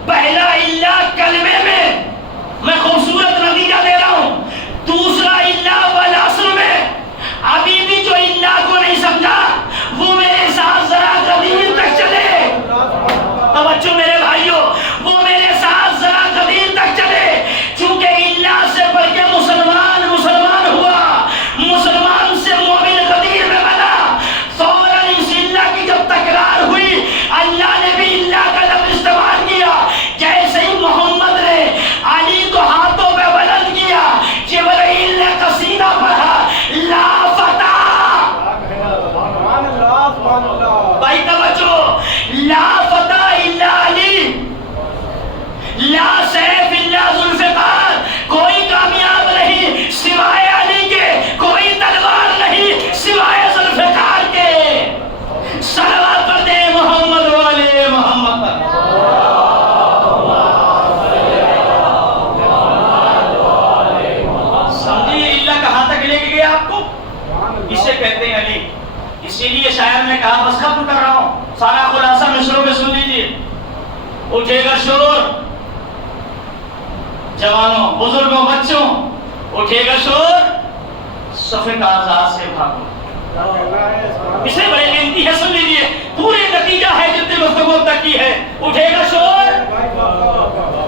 پہلا اللہ کلمے میں خوبصورت نتیجہ دے رہا ہوں، دوسرا اللہ والعصر میں۔ ابھی بھی جو اللہ کو نہیں سمجھا وہ میرے ساتھ ذرا قدیم تک چلے، توجہ میرے بھائیو، وہ میرے ساتھ ذرا قدیم تک چلے، چونکہ اللہ سے بڑھ کے مسلمان ہوا، مسلمان سے مومن قدیر میں بنا۔ فوراً اس اللہ کی جب تکرار ہوئی، اللہ نے بھی اللہ کا لفظ استعمال کیا۔ جیسے ہی محمد نے علی کو ہاتھوں پہ بلند کیا، جبرائیل نے قصیدہ پڑھا، لا فتح، بھائی توجہ، لا فتح الا علی، لا سیف الا ذوالفقار، کوئی کامیاب نہیں سوائے علی کے، کوئی تلوار نہیں سوائے ذوالفقار کے۔ صلوات پڑھتے ہیں محمد والے محمد۔ سمجھیے اللہ کہاں تک لے کے گیا آپ کو؟ اسے کہتے ہیں علی۔ اسی لیے شاعر نے کہا، بس ختم کر رہا ہوں، سارا خلاصہ مصروں میں سن لیجیے۔ اٹھے گا شور، جوانوں، بزرگوں، بچوں، اٹھے گا شور، صف کارزار سے بھاگو۔ اسے بڑے قیمتی ہے، سن لیجیے، پورے نتیجہ ہے جتنے گفتگو تک کی ہے۔ اٹھے گا شور،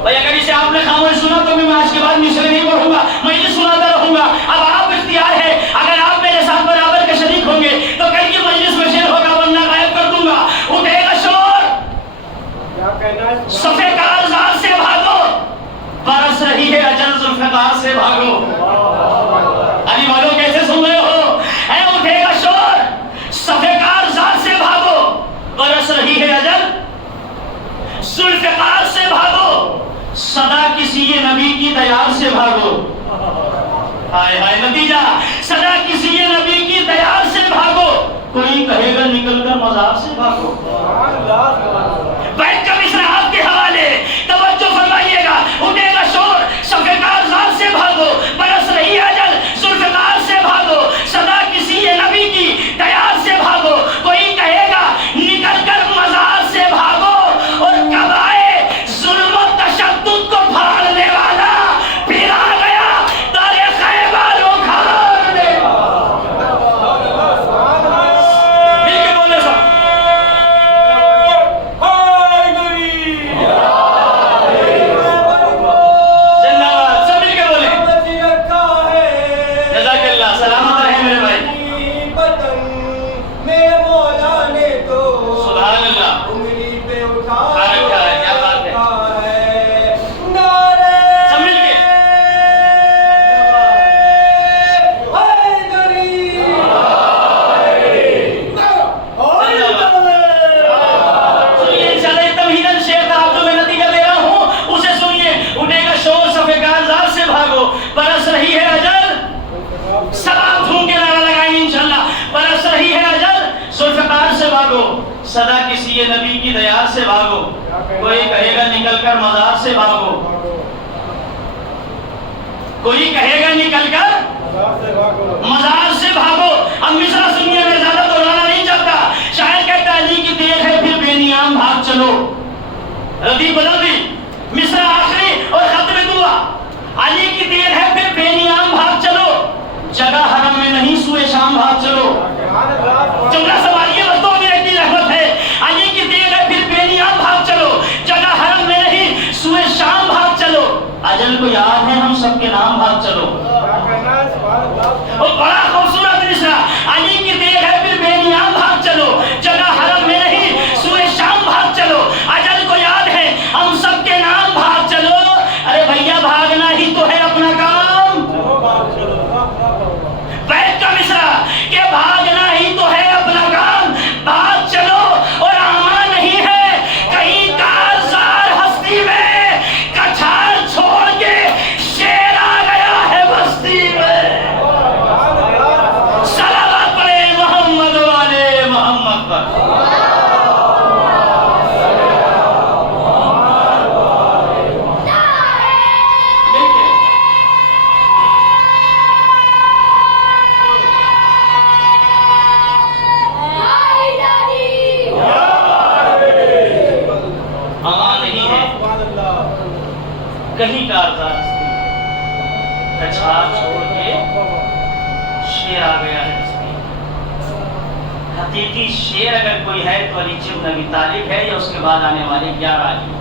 بھائی اگر اسے آپ نے خاموش سنا تو میں آج کے بعد مصرے نہیں پڑھوں گا، میں یہ سناتا رہوں گا۔ اب آپ اختیار ہے، اگر آپ میرے ساتھ برابر کے شریک ہوں گے تو کل کی مجلس میں شیر ہوگا ورنہ غائب کر دوں گا۔ اٹھے گا شور، صف کارزار سے بھاگو، برس رہی ہے اجل ذوالفقار سے بھاگو۔ علی والوں کیسے سن رہے ہو؟ اے اٹھے گا شور، صف کارزار سے بھاگو، برس رہی ہے اجل ذوالفقار سے بھاگو، صدا کسی نبی کی دیار سے بھاگو۔ ہائے ہائے نتیجہ، صدا کسی نبی کی دیار سے بھاگو، کوئی کہے گا نکل کر مزار سے بھاگو۔ بیٹھ کر اسرائیل کے حوالے توجہ فرمائیے گا۔ اٹھے گا شور، صف کارزار سے بھاگو، برس رہی اجل ذوالفقار سے بھاگو، صدا کسی نبی کی دیار سے بھاگو، کوئی کہے گا نکل کر مزار سے بھاگو، اور کب آئے ظلم و تشدد کو پھاڑنے والا پھر آ گیا دار خیبر کوئی کہے گا نکل کر مزار سے بھاگو، کوئی کہے گا نکل کر مزار سے بھاگو۔ اب مصرع سنیے میں زیادہ دوہرانا نہیں چاہتا، شاعر کہتا ہے علی کی دیکھ ہے پھر بے نیام بھاگ چلو، ردی بدل دی مصرع آخری اور ختم دعا، علی کی دیر ہے پھر بے نیام بھاگ چلو، جگہ حرم میں نہیں سوئے شام بھاگ چلو۔ جملہ سواریہ وقتوں میں ایک رحمت ہے، علی کی دیر ہے پھر بے نیام بھاگ چلو، جگہ حرم میں نہیں سوئے شام بھاگ چلو، اجل کو یاد ہے ہم سب کے نام بھاگ چلو۔ اور بڑا خوبصورت مصرع، علی کی دیر ہے پھر بے نیام بھاگ چلو، جگہ حرم میں نہیں سوئے شام بھاگ چلو، اجل کو یاد ہے ہم سب کے نام بھاگ چلو۔ ارے بھیا بھاگنا ہی تو ہے اپنا کام، بیت کا مصرع کہ بھاگنا ہی تو ہے اپنا کام، بھاگ چلو اور امان نہیں ہے کہیں کارزار ہستی میں، کچھار چھوڑ کے شیر آ گیا ہے بستی میں۔ صلوات پڑھے محمد والے محمد پر۔ کہیں کارزار ہستی کچھار چھوڑ کے شیر آ گیا ہے بستی۔ حقیقی شیر اگر کوئی ہے تو علی بن ابی طالب ہے، یا اس کے بعد آنے والے 11 علی۔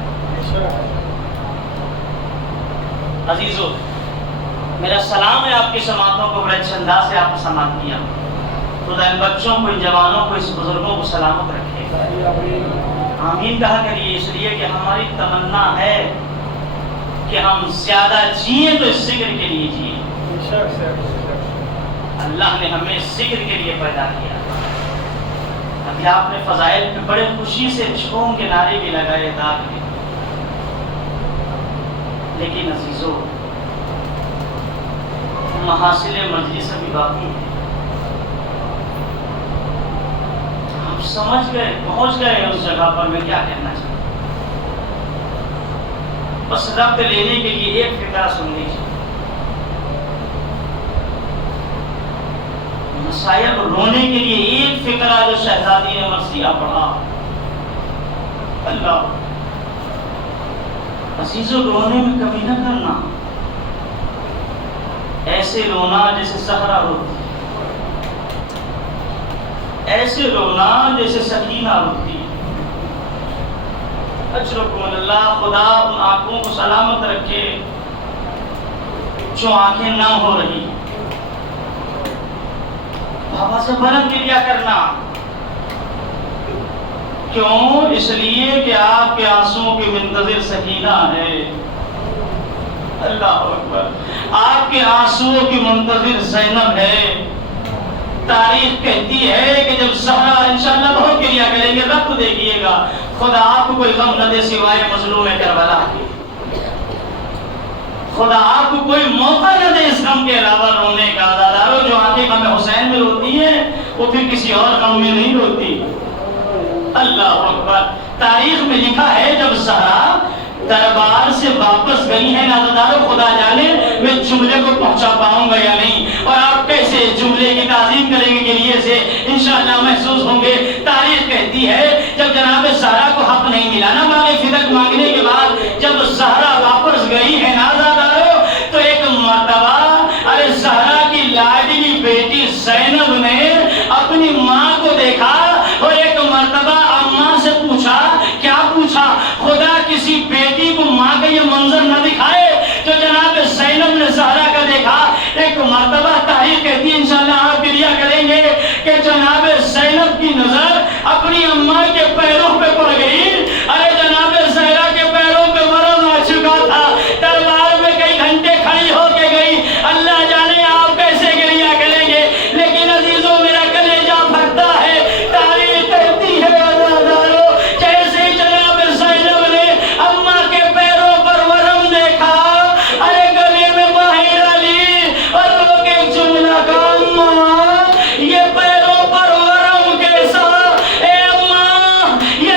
عزیزو میرا سلام ہے آپ کی سماعتوں کو، بڑے اچھے انداز سے آپ نے سماعت کیا، خدا ان بچوں کو، ان جوانوں کو، اس بزرگوں کو سلامت رکھے۔ آمین کہا کریے، اس لیے کہ ہماری تمنا ہے کہ ہم زیادہ جئیں تو اس ذکر کے لیے جئیں۔ اللہ نے ہمیں ذکر کے لیے پیدا کیا۔ ابھی آپ نے فضائل میں بڑے خوشی سے شوم کے نعرے بھی لگائے داغ کے، لیکن عزیزو محاصل مجلس ابھی باقی ہے۔ ہم سمجھ گئے، پہنچ گئے اس جگہ پر میں کیا کہنا چاہتا ہوں، بس ربط لینے کے لیے ایک فقرہ سن لیجیے۔ مصائب رونے کے لیے ایک فقرہ جو شہزادی نے مرثیہ پڑھا، اللہ عزیزو رونے میں کبھی نہ کرنا ایسے رونا جیسے صحرا روتی، ایسے رونا جیسے سکینہ روتی۔ اجرکم اللہ، خدا ان آنکھوں کو سلامت رکھے جو آنکھیں نہ ہو رہی، بابا سے برت گریا کرنا کیوں؟ اس لیے کہ آپ کے آنسوؤں کی منتظر سکینہ ہے۔ اللہ اکبر، آپ کے آنسوؤں کی منتظر زینب ہے۔ تاریخ کہتی ہے کہ جب زہرا انشاءاللہ بہت گریا کریں گے، ربط دیکھیے گا، خدا آپ کو کوئی غم نہ دے سوائے مظلوم کربلا کی، خدا آپ کو کوئی موقع نہ دے اس غم کے علاوہ رونے کا۔ دادارو جو آنکھیں غم حسین میں روتی ہیں وہ پھر کسی اور غم میں نہیں روتی۔ اللہ اکبر، تاریخ میں لکھا ہے جب زہرا دربار سے واپس گئی ہے، نازدارو خدا جانے میں جملے کو پہنچا پاؤں گا یا نہیں، اور آپ کیسے جملے کی تعظیم کریں گے کہ لیے سے انشاءاللہ محسوس ہوں گے۔ تاریخ کہتی ہے جب جناب زہرا کو حق نہیں ملا نا، مانگ فدق مانگنے کے بعد جب زہرا واپس گئی ہے نازدارو، تو ایک مرتبہ ارے زہرا کی لاڈلی بیٹی زینب نے اپنی ماں کو دیکھا اور ایک مرتبہ اماں سے پوچھا، کیا پوچھا؟ خدا کسی بیٹی کو ماں کا یہ منظر نہ دکھائے جو جناب زینب نے زہرا کا دیکھا۔ ایک مرتبہ تاریخ کہتی ہے انشاءاللہ آپ گریہ کریں گے کہ جناب زینب کی نظر اپنی اماں کے پیروں پہ پڑ گئی۔ ارے جناب زہرا کے پیروں پہ مرض آ چکا تھا، دربار میں کئی گھنٹے کھڑی ہو کے گئی، اللہ جانے آپ کیسے گریہ کریں گے، لیکن عزیزوں میرا کلیجہ پھٹتا ہے۔ تاریخ کہتی ہے عزادارو جیسے جناب زینب نے اماں کے پیروں پر ورم دیکھا، ارے گلے میں باہر علی اور لوگ ایک جملہ کا، اماں یہ پیروں پر ورم کیسا؟ اے اماں یہ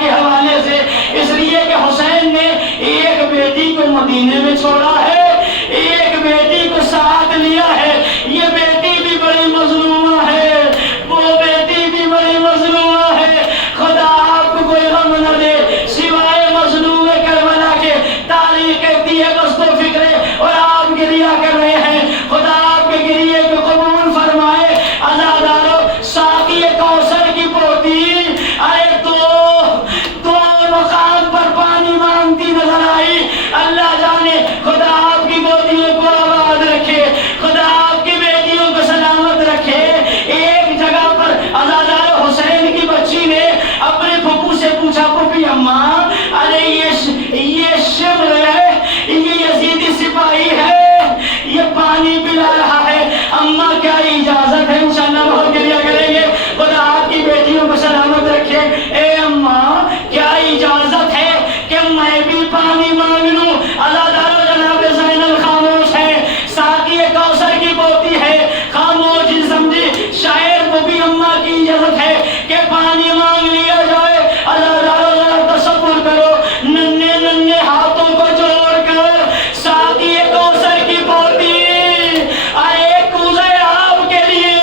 کے حوالے سے، اس لیے کہ حسین نے ایک بیٹی کو مدینے میں چھوڑا ہے، ایک بیٹی کو ساتھ لیا ہے، یہ بیٹی بھی بڑی مظلومہ ہے، وہ بیٹی بھی بڑی مظلومہ ہے۔ خدا آپ کو کوئی غم نہ دے سوائے مظلوم کربلا کے، تاریخ کہتی ہے بس تو فکرے اور آپ گریہ کر رہے ہیں، خدا آپ کے گریے کو قبول فرمائے۔ عزادارو، ساقی کوثر کی پوتی ارے دو مقام پر پانی مانگتی نظر آئی، اللہ جانے خدا آپ کی گودیوں کو آباد رکھے، خدا آپ کی بیٹیوں کو سلامت رکھے۔ ایک جگہ پر عزادار حسین کی بچی نے اپنے پھپھو سے پوچھا، پھوپھی اماں ارے یہ شمر ہے، یہ یزیدی سپاہی ہے، یہ پانی پلا رہا ہے، اماں کیا اجازت ہے؟ انشاءاللہ بہت گریہ کریں گے، خدا آپ کی بیٹیوں کو سلامت رکھے۔ اے اماں کیا اجازت ہے کہ میں بھی پانی مانگ لوں؟ عزادارو، جناب زینب خاموش ہے، ساقی کوثر کی پوتی ہے، خاموش سمجھی، شاعر کو بھی اماں کی اجازت ہے کہ پانی مانگ لیا جائے۔ عزادارو ذرا تصور کرو، ننھے ننھے ہاتھوں کو جوڑ کر ساقی کوثر کی پوتی ارے کوزے آپ کے لیے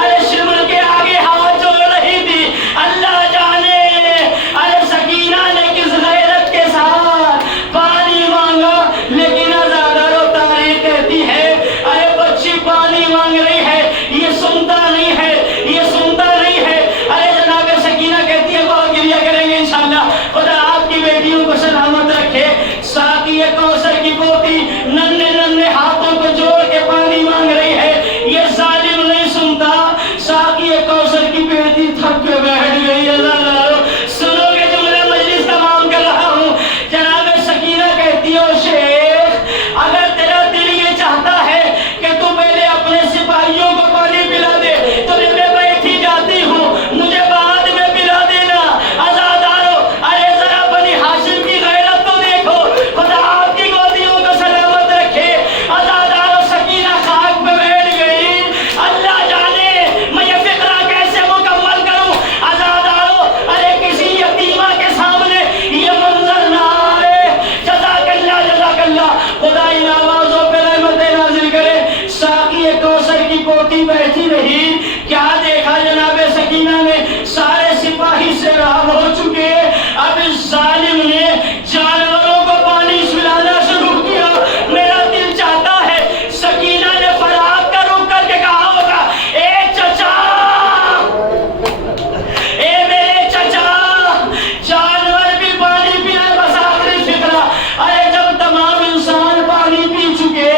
ارے شمر کے آگے ہاتھ جوڑ رہی تھی، اللہ جانے ارے سکینہ نے کس غیرت کے ساتھ پانی مانگا۔ لیکن عزادارو، تاریخ کہتی ہے ارے بچی پانی مانگ رہی ہے، یہ سنتا نہیں ہے، یہ سنتا نہیں ہے۔ ارے جناب سکینہ کہتی ہے بہت گریہ کریں گے انشاءاللہ، خدا آپ کی بیٹیوں کو سلامت رکھے۔ ساقی کوثر کی پوتی ننھے ننھے ہاتھوں کو جوڑ کے پانی مانگ رہی ہے، یہ ظالم نہیں سنتا۔ ساقی کوثر کی بیٹی تھک کے بیٹھ گئی۔ عزادارو سنو گے جملے، مجلس تمام کر رہا ہوں۔ جناب سکینہ کہتی ہے شیخ اگر تیرا دل یہ چاہتا ہے کہ تو پہلے اپنے سپاہیوں کو پانی پلا دے تو میں بیٹھی جاتی ہوں، مجھے بعد میں پلا دینا۔ عزادارو ارے ذرا بنی ہاشم کی غیرت تو دیکھو، خدا آپ کی گودیوں کو سلامت رکھے۔ عزادارو سکینہ خاک پہ بیٹھ گئی، اللہ جانے میں یہ فقرہ کیسے مکمل کروں۔ عزادارو ارے کسی یتیمہ کے سامنے یہ منظر نہ آئے۔ جزاک اللہ جزاک اللہ، خدا ان آوازوں پہ رحمت نازل کرے۔ ساقی کوثر کی پوتی بیٹھی رہی، کیا دیکھا جناب سکینہ نے؟ سارے سپاہی سیراب ہو چکے، اب اس ظالم نے جانوروں کو پانی پلانا شروع کیا۔ میرا دل چاہتا ہے سکینہ نے فرات کا رخ کر کے کہا ہوگا، اے چچا، اے میرے چچا، جانور بھی پانی پیئے۔ بس آخری فکرہ، ارے جب تمام انسان پانی پی چکے،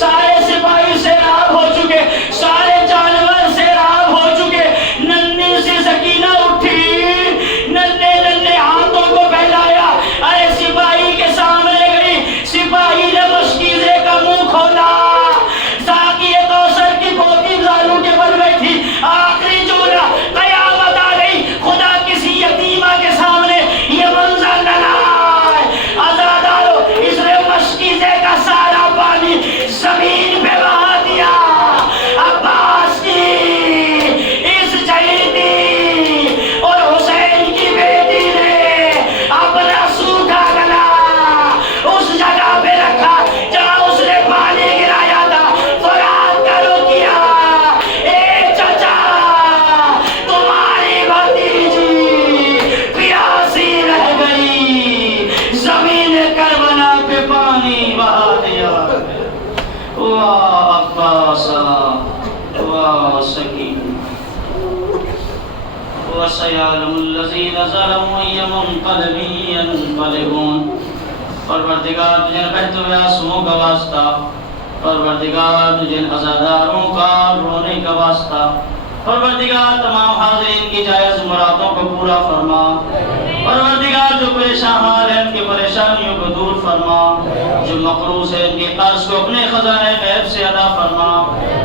سارے سپاہی سیراب ہو چکے، سارے جانور سیراب ہو چکے، ننھی سی سکینہ اٹھی، ننھے ننھے ہاتھوں کو پھیلایا، ارے سپاہی کے سامنے گئی، سپاہی نے مشکیزے کا منہ کھولا۔ ساقی کوثر کی پوتی زانو کے بل بیٹھی، آخری جملہ، قیامت آ گئی، خدا کسی یتیمہ کے سامنے یہ منظر نہ لائے۔ عزادارو اس نے مشکیزے کا سارا پانی زمین پہ بہا دیا۔ عباس کی اس شہیدی اور حسین کی بیٹی نے اپنا سوکھا گلا اس جگہ پہ رکھا جہاں اس نے پانی گرایا تھا، فرات کرو کیا۔ اے چچا، تمہاری بھتیجی پیاسی رہ گئی، زمین کربلا پہ پانی بہا دیا۔ واہ عباس، واہ سکینہ، وَسَيَعْلَمُ الَّذِينَ ظَلَمُوا أَيَّ مُنقَلَبٍ يَنقَلِبُونَ۔ پروردگار تجھے بہتے ہوئے آنسوؤں کا واسطہ، پروردگار تجھے عزاداروں کا رونے کا واسطہ، پروردگار تمام حاضرین کی جائز مرادوں کو پورا فرما، پروردگار جو پریشان حال ہیں ان کی پریشانیوں کو دور فرما، جو مقروض ہیں ان کے قرض کو اپنے خزانے غیب سے ادا فرما،